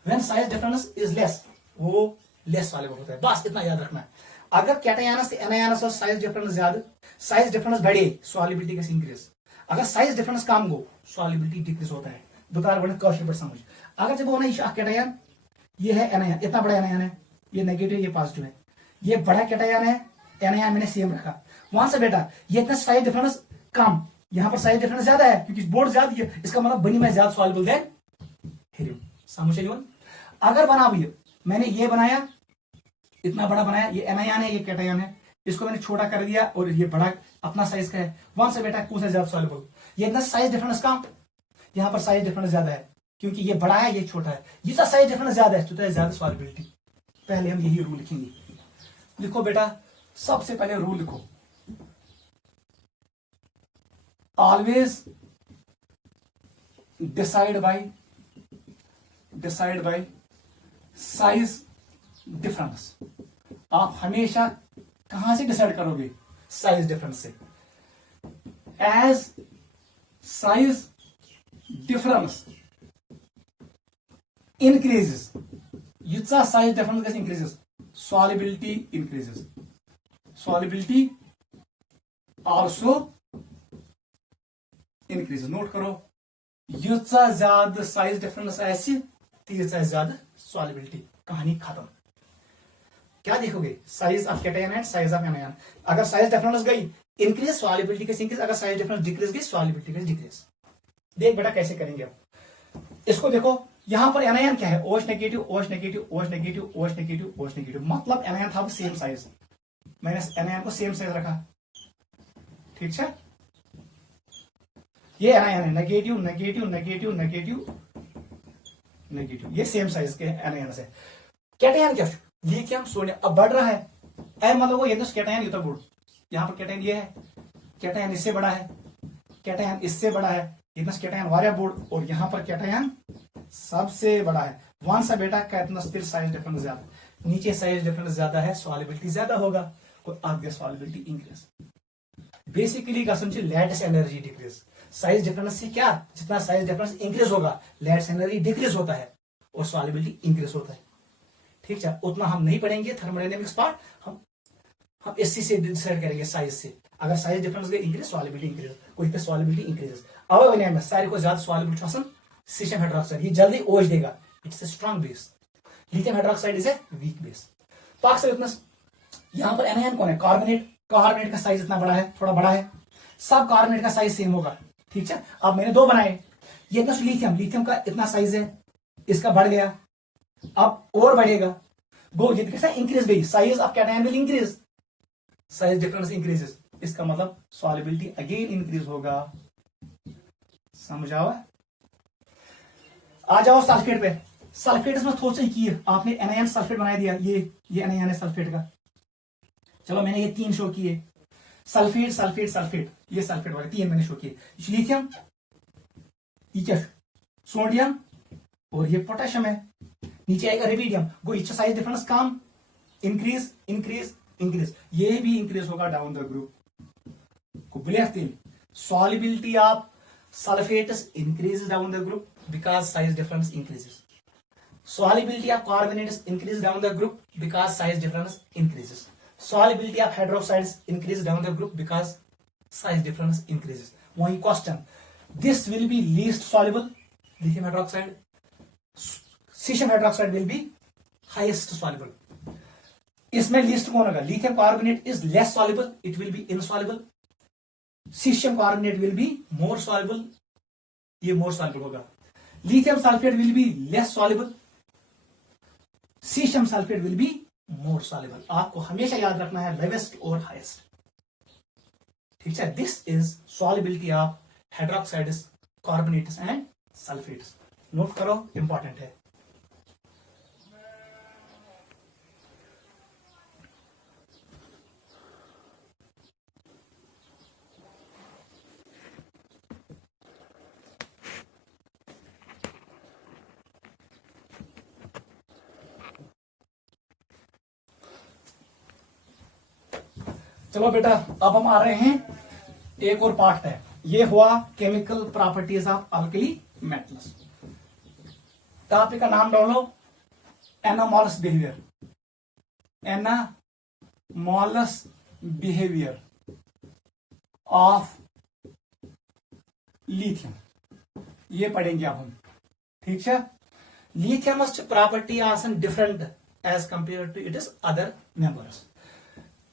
When size difference is less, वो लेस सॉल्युबल होता है। बस इतना याद रखना है। अगर कैटायन से एनायन और साइज डिफरेंस ज्यादा, साइज डिफरेंस बढ़े, सॉल्युबिलिटी का इंक्रीज। अगर साइज डिफरेंस कम हो, सॉल्युबिलिटी डिक्रीज होता है। दुकान बड़े कौशल पर समझ। अगर जब होना कैटायन, ये है एनायन, इतना बड़ा एनायन है, ये नेगेटिव ये पॉजिटिव है, ये बड़ा कैटायन है, एनायन मैंने सेम रखा, वहां से बेटा ये इतना साइज डिफरेंस कम, यहां पर साइज डिफरेंस ज्यादा है क्योंकि बोर्ड ज्यादा है, इसका मतलब बनी में ज्यादा सॉल्युबल देन हीलियम। समझ रहे हो? अगर बना भी मैंने ये बनाया, इतना बड़ा बनाया, ये एनायन है, ये कैटायन है, इसको मैंने छोटा कर दिया और ये बड़ा अपना साइज का है, वहां से बेटा कौन सा ज्यादा सॉल्युबल? ये इतना साइज डिफरेंस कम, यहां पर साइज डिफरेंस ज्यादा है क्योंकि ये बड़ा है, ये छोटा है, जिसका साइज डिफरेंस ज्यादा है तो ज्यादा सॉल्युबिलिटी। पहले हम यही रूल लिखेंगे। लिखो बेटा, सबसे पहले रूल लिखो, always decide by size difference. आप हमेशा कहां से डिसाइड करोगे? साइज डिफरेंस से। एज साइज डिफरेंस increases, युत्सा साइज डिफरेंस गैस increases, solubility increases, solubility also increases। Note करो, युत्सा ज्यादा साइज डिफरेंस ऐसी, तीसरा ज्यादा सॉल्युबिलिटी, कहानी खत्म। क्या देखोगे? Size of cation and size of anion. अगर साइज डिफरेंस गई इंक्रीज, सॉल्युबिलिटी का इंक्रीज। अगर साइज डिफरेंस डिक्रीज गई, सॉल्युबिलिटी का डिक्रीज। देख बेटा कैसे करेंगे अब इसको। देखो यहां पर एनायन क्या है? OH negative, OH negative, OH negative, OH negative, OH negative, मतलब एनायन था सेम साइज, मैंने एनायन को सेम साइज रखा, ठीक है। ये एनायन है, negative negative negative negative negative, ये सेम साइज के एनायन है। कैटायन क्या? लिथियम सोडियम, अब बढ़ रहा है, मतलब वो ये कैटायन ये तो बोर्ड, यहां पर कैटायन ये है, कैटायन इससे बड़ा है, कैटायन इससे बड़ा है, इतना कैटायन वारिया बोर्ड, और यहां पर कैटायन सबसे बड़ा है, वन सा बेटा कितना स्थिर साइज डिफरेंस ज्यादा, नीचे साइज डिफरेंस ज्यादा है, सॉल्युबिलिटी ज्यादा होगा, कोई आगे सॉल्युबिलिटी इंक्रीज। बेसिकली कसम से latest energy decrease, size difference से क्या, जितना साइज डिफरेंस इंक्रीज होगा लेटेस्ट एनर्जी डिक्रीज होता है और सॉल्युबिलिटी इंक्रीज होता है। ठीक है, उतना हम नहीं पढ़ेंगे थर्मोडायनेमिक्स पार्ट, हम इसी से डिसाइड करेंगे साइज से। अगर साइज डिफरेंस गई इंक्रीज सॉल्युबिलिटी इंक्रीज, कोई सॉल्युबिलिटी इंक्रीज। अब वन मे सारे को ज्यादा सॉल्युबिलिटी आसान सीशियम हाइड्रोक्साइड, ये जल्दी ओज देगा, it's a strong base. Lithium hydroxide is a weak base. तो अक्सर इतना यहां पर एनायन कौन है, कार्बोनेट, कार्बोनेट का साइज इतना बड़ा है, थोड़ा बड़ा है, सब कार्बोनेट का साइज सेम होगा। ठीक है, अब मैंने दो बनाए, ये इतना लिथियम, लिथियम का इतना साइज है, इसका बढ़ गया, अब और बढ़ेगा, गो ये कैसा इंक्रीज गई size of cation will increase, size difference increases, इसका मतलब सॉल्युबिलिटी अगेन इंक्रीज होगा। समझाओ। आ जाओ सल्फेट पे। सल्फेट में थोड़ा सा की आपने एनायन सल्फेट बना दिया, ये एनायन है सल्फेट का, चलो मैंने ये 3 शो किए, सल्फेट सल्फेट सल्फेट, ये सल्फेट वाले 3 मैंने शो किए, लिथियम, ये क्या सोडियम और ये पोटेशियम है, नीचे आएगा रेबिडियम, वो इच्छा साइज डिफरेंस कम, इंक्रीज इंक्रीज इंक्रीज, ये भी इंक्रीज होगा down the group. Solubility of sulphates increase down the group because size difference increases, solubility of carbonates increase down the group because size difference increases, solubility of hydroxides increase down the group because size difference increases. One question, this will be least soluble, lithium hydroxide, cesium hydroxide will be highest soluble. इसमें लीस्ट कौन होगा, lithium carbonate is less soluble, it will be insoluble, cesium carbonate will be more soluble, ये more soluble होगा, lithium sulfate will be less soluble, caesium sulphate will be more soluble. आपको हमेशा याद रखना है लोवेस्ट और हाईएस्ट। ठीक है, this is solubility of hydroxides, carbonates and sulphates. Note करो, इंपॉर्टेंट है। चलो बेटा, अब हम आ रहे हैं एक और पार्ट है, ये हुआ chemical properties of alkali metals. Topic का नाम डालो anomalous behaviour, anomalous behaviour of lithium, ये पढ़ेंगे अब हम। ठीक है, लिथियमस प्रॉपर्टी आसन different as compared to it is other members.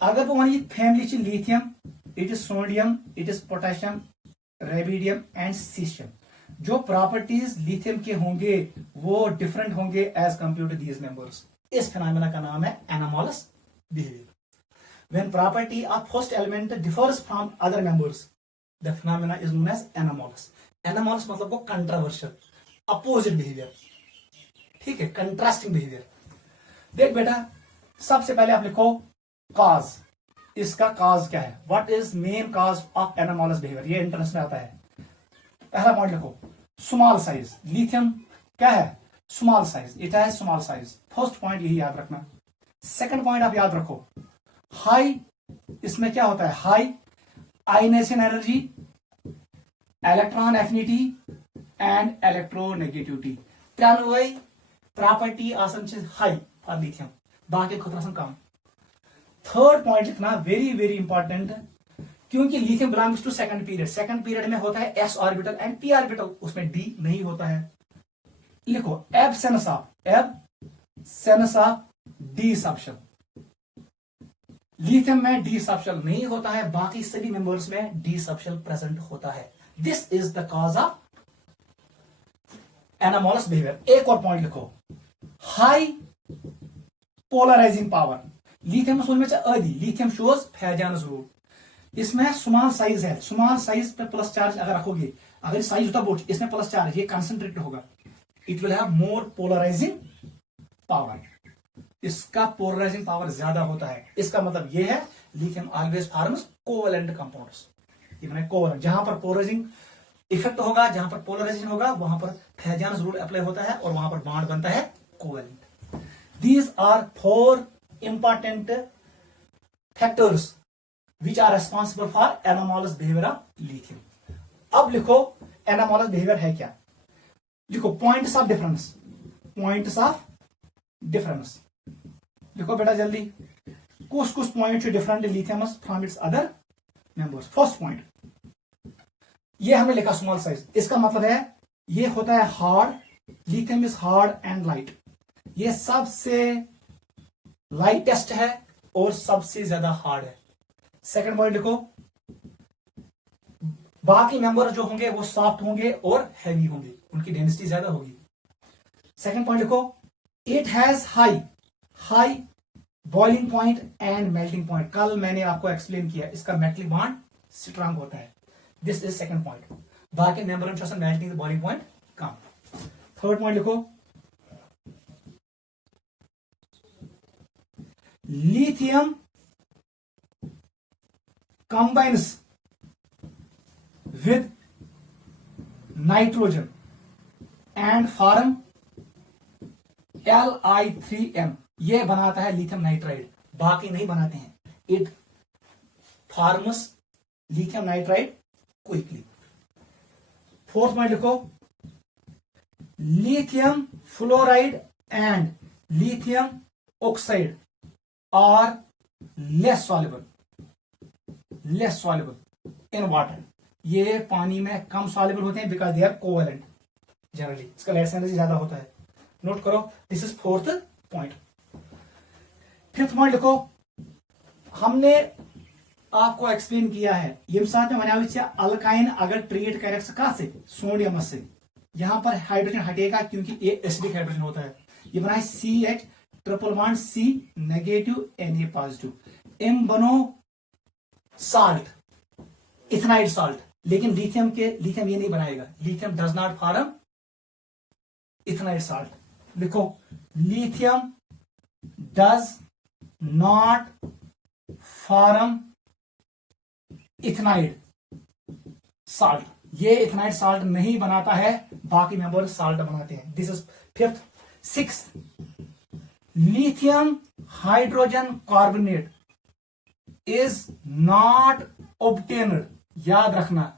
अगर वो one family lithium, it is sodium, it is potassium, rubidium and caesium, जो प्रॉपर्टीज लिथियम के होंगे वो डिफरेंट होंगे as compared to these members. इस फिनोमेना का नाम है anomalous behaviour. When property of first element differs from other members, the phenomena is known as anomalous. Anomalous मतलब वो कंट्रोवर्शियल, अपोजिट बिहेवियर। ठीक है, कंट्रास्टिंग बिहेवियर। देख बेटा, सबसे पहले आप लिखो काज, इसका काज क्या है, what is main cause of anomalous behaviour, ये एंट्रेंस में आता है। पहला पॉइंट लिखो स्मॉल साइज, लिथियम क्या है, स्मॉल साइज, इट है स्मॉल साइज, फर्स्ट पॉइंट यही याद रखना। सेकंड पॉइंट आप याद रखो हाई, इसमें क्या होता है, high ionisation energy, electron affinity and electronegativity, त्रिनोय प्रॉपर्टी आसन हाई फॉर लिथियम, बाकी खुद कम। थर्ड पॉइंट लिखना वेरी वेरी इंपॉर्टेंट, क्योंकि lithium belongs to second period, second period में होता है s orbital and p orbital, उसमें डी नहीं होता है। लिखो absence of d subshell, lithium में डी सबशेल नहीं होता है, बाकी सभी मेंबर्स में डी सबशेल प्रेजेंट होता है। This is the cause of anomalous behaviour. एक और पॉइंट लिखो हाई पोलराइजिंग पावर, लिथियम में आदि, लिथियम शोज फैजान रूल, इसमें स्मॉल साइज है, स्मॉल साइज पे प्लस चार्ज अगर रखोगे, अगर साइज होता बोर्ड, इसमें प्लस चार्ज, ये कंसंट्रेटेड होगा, it will have more polarising power, इसका पोलराइजिंग पावर ज्यादा होता है। इसका मतलब ये है lithium always forms covalent compounds, covalent, जहां पर पोलराइजिंग इफेक्ट होगा, जहां पर पोलराइजेशन होगा, वहां पर फैजान रूल अप्लाई होता है और वहां पर बॉन्ड बनता है covalent. These are 4 important factors which are responsible for anomalous behavior of lithium. अब लिखो anomalous behavior है क्या, लिखो points of difference, points of difference. लिखो बेटा जल्दी, कुछ point different lithium from its other members. First point ये हमने लिखा स्मॉल साइज, इसका मतलब है ये होता है hard, lithium is hard and light. ये सबसे लाइटेस्ट है और सबसे ज्यादा हार्ड है. सेकंड पॉइंट लिखो, बाकी मेंबर जो होंगे वो सॉफ्ट होंगे और हैवी होंगे, उनकी डेंसिटी ज्यादा होगी. सेकंड पॉइंट लिखो, it has high boiling point and melting point. कल मैंने आपको एक्सप्लेन किया, इसका मेटलिक बॉन्ड स्ट्रांग होता है. This is second point. बाकी मेंबर मेल्टिंग बॉइलिंग पॉइंट कम. थर्ड पॉइंट लिखो, lithium combines with nitrogen and form Li3m. ये बनाता है लिथियम नाइट्राइड, बाकी नहीं बनाते हैं. It forms lithium nitride quickly. Fourth point लिखो, lithium fluoride and lithium oxide are less soluble in water. ये पानी में कम soluble होते हैं because they are covalent generally. इसका लेस एनर्जी ज्यादा होता है. नोट करो, this is fourth point. Fifth point लिखो, हमने आपको एक्सप्लेन किया है ये साथ में अल्काइन अगर ट्रीट करें कहां से, सोडियम से, यहां पर हाइड्रोजन हटेगा क्योंकि ये एसिडिक हाइड्रोजन होता है. ये बना है CH triple bond C negative Na positive. M बनो साल्ट, इथेनाइड साल्ट. लेकिन लिथियम ये नहीं बनाएगा. Lithium does not form ethanide salt. लिखो, lithium does not form ethanide salt. ये इथेनाइड साल्ट नहीं बनाता है, बाकी मेंबर साल्ट बनाते हैं. This is fifth. Sixth, lithium hydrogen carbonate is not obtained, याद रखना,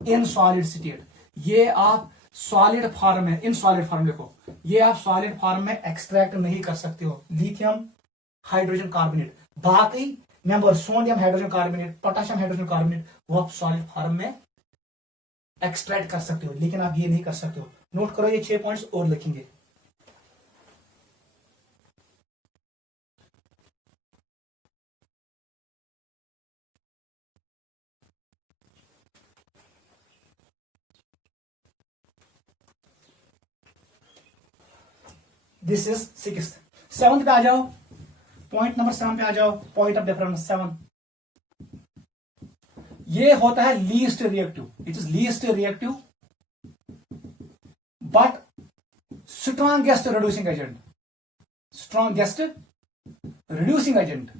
इन सॉलिड स्टेट. ये आप सॉलिड फॉर्म में, इन सॉलिड फॉर्म लिखो, ये आप सॉलिड फॉर्म में एक्सट्रैक्ट नहीं कर सकते हो लिथियम हाइड्रोजन कार्बोनेट. बाकी member sodium hydrogen carbonate, potassium hydrogen carbonate, वो आप सॉलिड फॉर्म में एक्सट्रैक्ट कर सकते हो, लेकिन आप ये नहीं कर सकते हो. नोट करो, ये 6 पॉइंट्स और लिखेंगे. This is sixth. सेवंथ पे आ जाओ, पॉइंट नंबर 7 पे आ जाओ. Point of difference 7. ये होता है least reactive. It is least reactive but strongest reducing agent. Strongest reducing agent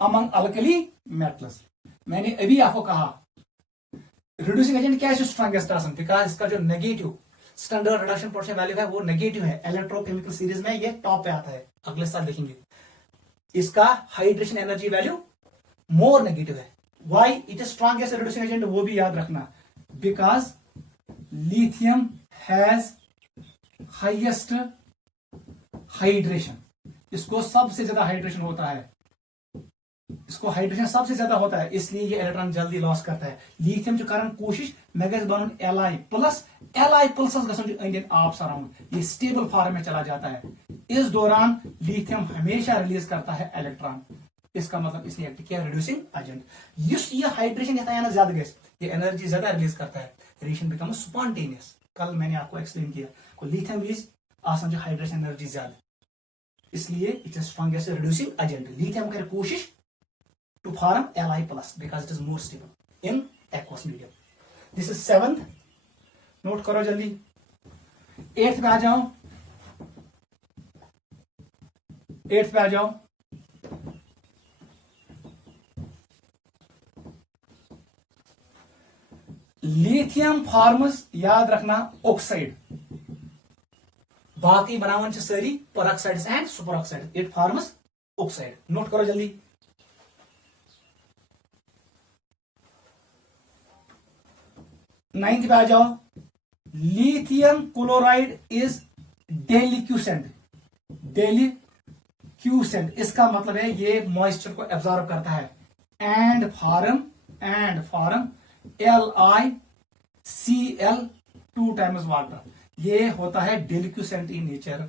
among alkali metals. मैंने अभी आपको कहा रिड्यूसिंग एजेंट क्या है, स्ट्रॉन्गेस्ट आसन, बिकॉज इसका जो negative standard reduction potential value है वो नेगेटिव है. इलेक्ट्रोकेमिकल सीरीज में ये टॉप पे आता है, अगले साल देखेंगे. इसका hydration energy value more negative है. Why it is strongest reducing agent, वो भी याद रखना, because lithium has highest hydration. इसको सबसे ज्यादा हाइड्रेशन होता है, इसको हाइड्रेशन सबसे ज्यादा होता है, इसलिए ये इलेक्ट्रॉन जल्दी लॉस करता है. लिथियम जो करन कोशिश मे गस बनन Li प्लस गसन इंडियन आप सराउंड, ये स्टेबल फॉर्म में चला जाता है. इस दौरान लिथियम हमेशा रिलीज करता है इलेक्ट्रॉन. इसका मतलब इसने एक्ट किया रिड्यूसिंग एजेंट. ये हाइड्रेशन यहां ज्यादा गैस, ये एनर्जी ज्यादा रिलीज करता है. Reaction become spontaneous. कल मैंने आपको एक्सप्लेन किया, लिथियम इज आसान जो हाइड्रेशन एनर्जी ज्यादा, इसलिए it is strongest reducing agent. Lithium करे कोशिश to form Li plus because it is more stable in aqueous medium. This is 7th. Note करो जल्दी. 8th पे आ जाओ. 8th पे आ जाओ. लिथियम फॉर्म्स, याद रखना, ऑक्साइड बाकी बनावन छ सारी peroxides and superoxide, it forms oxide. Note करो जल्दी। नाइन्थ पे आ जाओ। Lithium chloride is deliquescent. Deliquescent इसका मतलब है ये मॉइस्चर को एब्जॉर्ब करता है। And form LiCl 2 times water, ये होता है डेलिक्यूसेंट इन नेचर।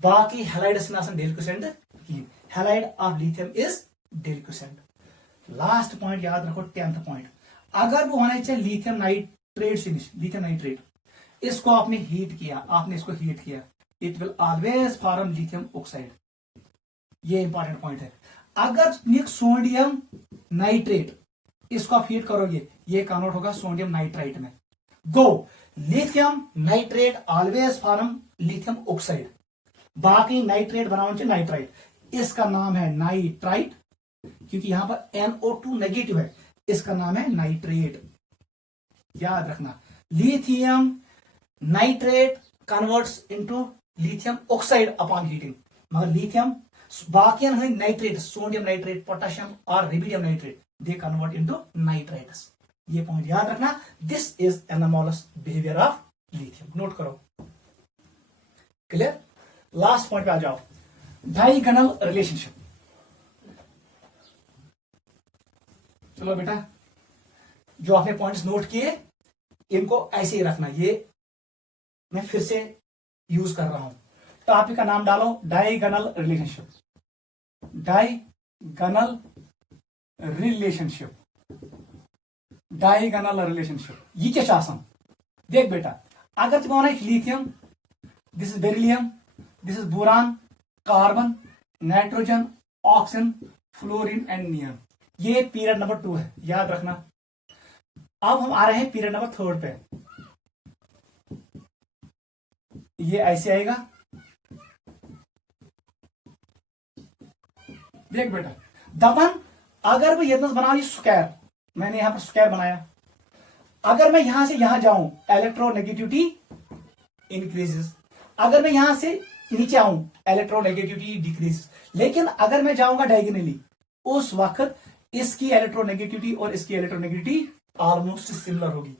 बाकी halide deliquescent, halide of lithium is deliquescent. Last point याद रखो, 10th पॉइंट। अगर वो होना चाहिए lithium nitrate finish, lithium nitrate, इसको आपने हीट किया, it will always form lithium oxide. ये इंपॉर्टेंट पॉइंट है। अगर सोडियम नाइट्रेट, इसको आप हीट करोगे, ये कन्वर्ट होगा सोडियम नाइट्राइट में। Go, lithium nitrate always form lithium oxide. बाकी नाइट्रेट बनाओ नाइट्राइट, इसका नाम है नाइट्राइट, क्योंकि यहां पर NO2 नेगेटिव है, इसका नाम है नाइट्रेट। याद रखना, lithium nitrate converts into lithium oxide upon heating, मगर लिथियम बाकी नाइट्रेट, सोडियम नाइट्रेट, पोटेशियम और rubidium nitrate, they convert into nitrites. ये पॉइंट याद रखना। This is anomalous behaviour of lithium. Note करो। क्लियर? लास्ट पॉइंट पे आ जाओ, डाइगोनल रिलेशनशिप। चलो बेटा, जो आपने पॉइंट्स नोट किए इनको ऐसे ही रखना। ये मैं फिर से यूज कर रहा हूं। टॉपिक का नाम डालो diagonal relationship. Diagonal relationship, diagonal relationship ये क्या आसान। देख बेटा, अगर तुम lithium, this is beryllium, this is boron, carbon, nitrogen, oxygen, fluorine and neon, ये पीरियड नंबर 2 है, याद रखना। अब हम आ रहे हैं पीरियड नंबर 3 पे। ये ऐसे आएगा। देख बेटा, दबन अगर मैं यदि बना रही स्क्वायर, मैंने यहां पर स्क्वायर बनाया, अगर मैं यहां से यहां जाऊं इलेक्ट्रोनेगेटिविटी इंक्रीजेस, अगर मैं यहां से नीचे आऊं इलेक्ट्रोनेगेटिविटी डिक्रीज। लेकिन अगर मैं जाऊंगा डायगोनली, उस वक्त इसकी इलेक्ट्रोनेगेटिविटी और इसकी इलेक्ट्रोनेगेटिविटी ऑलमोस्ट सिमिलर होगी।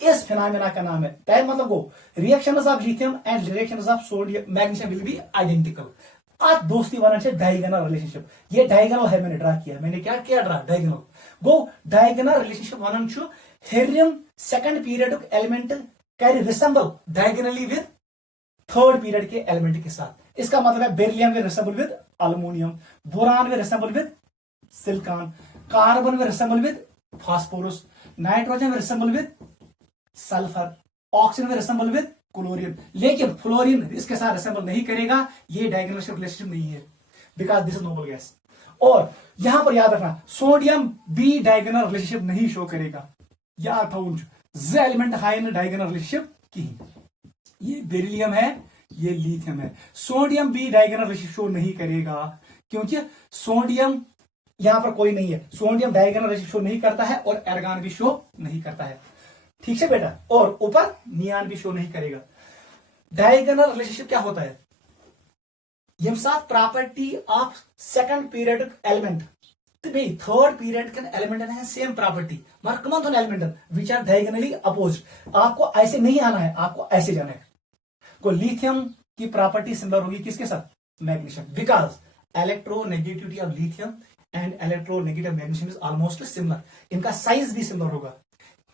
इस फिनोमेना का नाम है टाइम, मतलब वो reactions of lithium and reactions of sodium magnesium will be identical. आज दोस्ती बनना चाहिए डायगोनल रिलेशनशिप। ये डायगोनल है, मैंने ड्रा किया। मैंने क्या किया? Draw diagonal. Go, diagonal relationship बनन छु हेरियम सेकंड पीरियड एलिमेंट कैरी resemble diagonally with third period के एलिमेंट के साथ। इसका मतलब है beryllium will resemble with aluminium, boron will resemble with silicon, carbon will resemble with phosphorus, nitrogen will resemble with sulphur, oxygen will resemble with chlorine. लेकिन फ्लोरीन इसके साथ रिसेंबल नहीं करेगा। ये डायगोनल रिलेशनशिप नहीं है, because this is noble gas. और यहां पर याद रखना, सोडियम भी डायगोनल रिलेशनशिप नहीं शो करेगा। याद था ज element high in diagonal relationship की। ये बेरिलियम है, ये लिथियम है। सोडियम भी डायगोनल रिलेशनशिप शो नहीं करेगा, क्योंकि सोडियम यहां पर कोई नहीं है। सोडियम डायगोनल रिलेशनशिप शो नहीं करता है और एर्गॉन भी शो नहीं करता है। ठीक है बेटा, और ऊपर नियान भी शो नहीं करेगा। डायगोनल रिलेशनशिप क्या होता है? यम साथ property of second period element third period के एलिमेंट है सेम प्रॉपर्टी, मगर कमन दोनों element which are diagonally opposite. आपको ऐसे नहीं आना है, आपको ऐसे जाना है। को लिथियम की प्रॉपर्टी सिमिलर होगी किसके साथ? Magnesium, because electronegativity of lithium and electronegative magnesium is almost similar. इनका साइज भी सिमिलर होगा,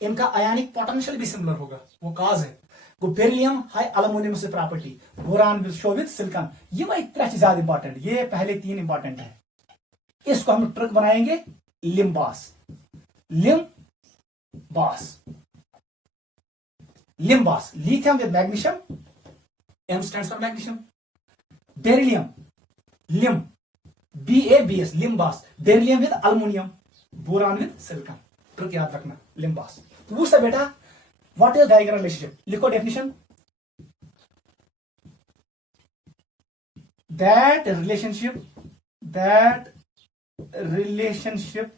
इनका आयनिक पोटेंशियल भी सिमिलर होगा। वो काज है। गो बेरिलियम हाई अल्युमिनियम से property, boron will show with silicon. ये वही तरह ज्यादा इंपॉर्टेंट, ये पहले 3 इंपॉर्टेंट है। इसको हम ट्रिक बनाएंगे लिम्बास। लिम्बास lithium with magnesium, M stands for magnesium. Beryllium लिम, BABS लिम्बास। Beryllium with aluminium, boron with silicon. Trick याद रखना, लिम्बास। तो पूछता बेटा व्हाट इज डायगोनल रिलेशनशिप? लिखो definition. That relationship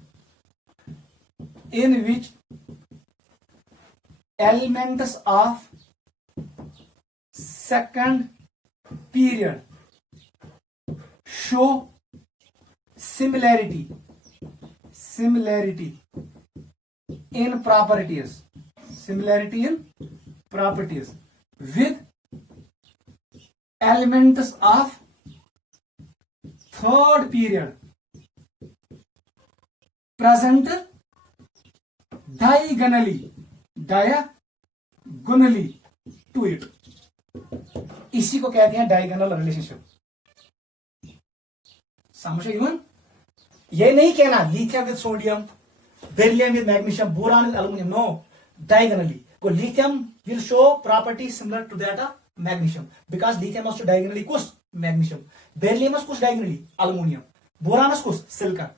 in which elements of second period show similarity in properties with elements of third period present diagonally to it. इसी को कहते हैं डायगोनल रिलेशनशिप. समझे इवन? ये नहीं कहना lithium with sodium, beryllium with magnesium, boron with aluminium. No, diagonally. Lithium will show properties similar to that of magnesium because lithium must diagonally kus magnesium, beryllium must kus diagonally aluminum, boron kus silicon,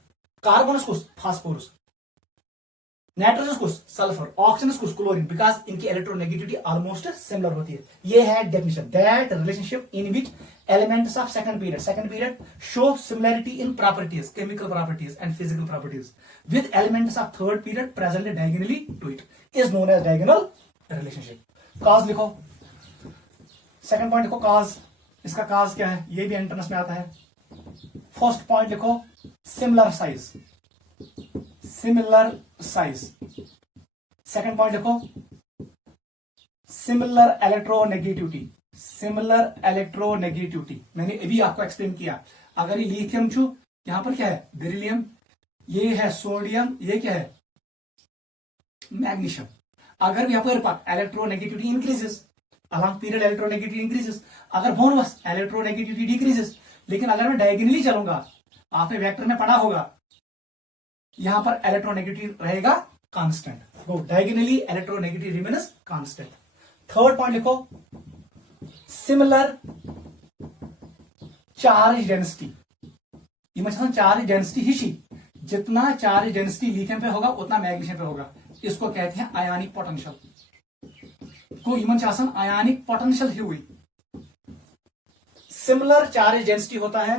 carbon kus phosphorus, nitrogen kus sulfur, oxygen kus chlorine because इनकी electronegativity almost similar होती है. ये है definition. That relationship in which elements of second period show similarity in properties, chemical properties and physical properties with elements of third period present diagonally to it is known as diagonal relationship. Cause लिखो. सेकंड पॉइंट लिखो cause. इसका cause क्या है? ये भी एंट्रेंस में आता है. फर्स्ट पॉइंट लिखो सिमिलर साइज. सेकंड पॉइंट लिखो सिमिलर इलेक्ट्रोनेगेटिविटी. मैंने अभी आपको एक्सप्लेन किया. अगर ये लिथियम छू, यहां पर क्या है? बेरिलियम. ये है सोडियम. ये क्या है? मैग्नीशियम. अगर यहाँ पर electronegativity increases, along period electronegativity increases. अगर बोनस इलेक्ट्रोनेगेटिविटी डिक्रीजेस. लेकिन अगर मैं डायगोनली चलूंगा, आपने वेक्टर में पढ़ा होगा, यहां पर इलेक्ट्रोनेगेटिविटी रहेगा कांस्टेंट. वो diagonally electronegativity remains constant. Third point लिखो similar charge density. Charge density हिशी, जितना चार्ज डेंसिटी लिथियम पे होगा उतना मैग्नीशियम पे होगा. इसको कहते हैं आयनिक पोटेंशियल. को आयनिक पोटेंशियल हुई. सिमिलर चार्ज डेंसिटी होता है,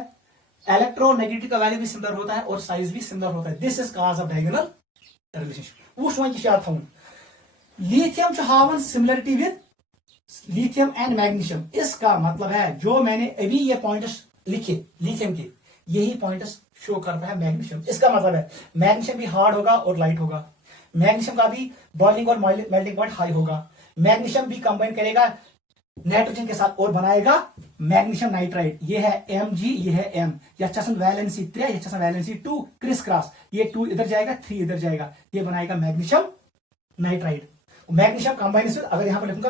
इलेक्ट्रोनेगेटिविटी का वैल्यू भी सिमिलर होता है और साइज भी सिमिलर होता है. This is cause of diagonal relationship. वो क्या लिथियम हावन similarity with lithium and magnesium. इसका मतलब है जो मैंने अभी ये पॉइंट्स लिखे लिथियम के, यही पॉइंट्स शो करता है मैग्नीशियम. इसका मतलब है मैग्नीशियम भी हार्ड होगा और लाइट होगा. मैग्नीशियम का भी बॉइलिंग और मेल्टिंग पॉइंट हाई होगा. मैग्नीशियम भी कंबाइन करेगा नाइट्रोजन के साथ और बनाएगा मैग्नीशियम नाइट्राइड. ये है Mg, ये है M. Valency 3, valency 2, criss cross. ये 2 इधर जाएगा, 3 इधर जाएगा. ये बनाएगा magnesium nitride. Magnesium combines with, अगर यहां पर लिखूंगा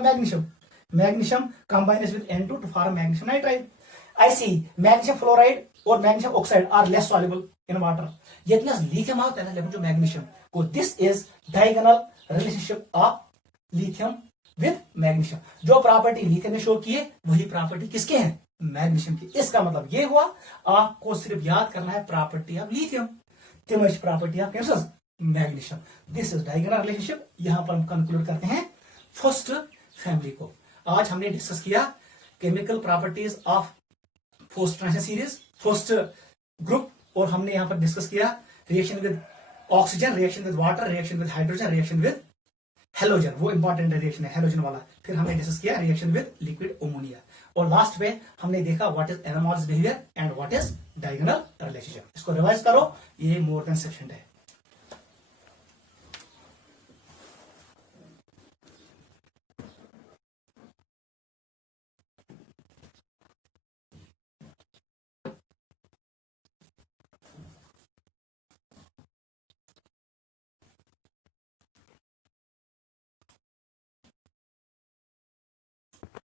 magnesium combines with N2 to form magnesium nitride. ऐसी मैग्नीशियम फ्लोराइड और magnesium oxide are less soluble in water. जितना लिथियम आता है ना, जो मैग्नीशियम को, this is diagonal relationship of lithium with magnesium. जो प्रॉपर्टी लिथियम ने शो की है वही प्रॉपर्टी किसके हैं? मैग्नीशियम की. इसका मतलब ये हुआ आपको सिर्फ याद करना है प्रॉपर्टी ऑफ लिथियम, तिमच property of magnesium. This is diagonal relationship. यहां पर हम कंक्लूड करते हैं फर्स्ट फैमिली को. आज हमने डिस्कस किया chemical properties of first transition series, first group, और हमने यहां पर डिस्कस किया reaction with oxygen, reaction with water, reaction with hydrogen, reaction with halogen. वो इंपॉर्टेंट रिएक्शन है हेलोजन वाला. फिर हमने डिस्कस किया रिएक्शन विद लिक्विड अमोनिया. और लास्ट में हमने देखा what is anomalous behaviour and what is diagonal relationship. इसको रिवाइज करो, ये मोर देन सफिशिएंट है.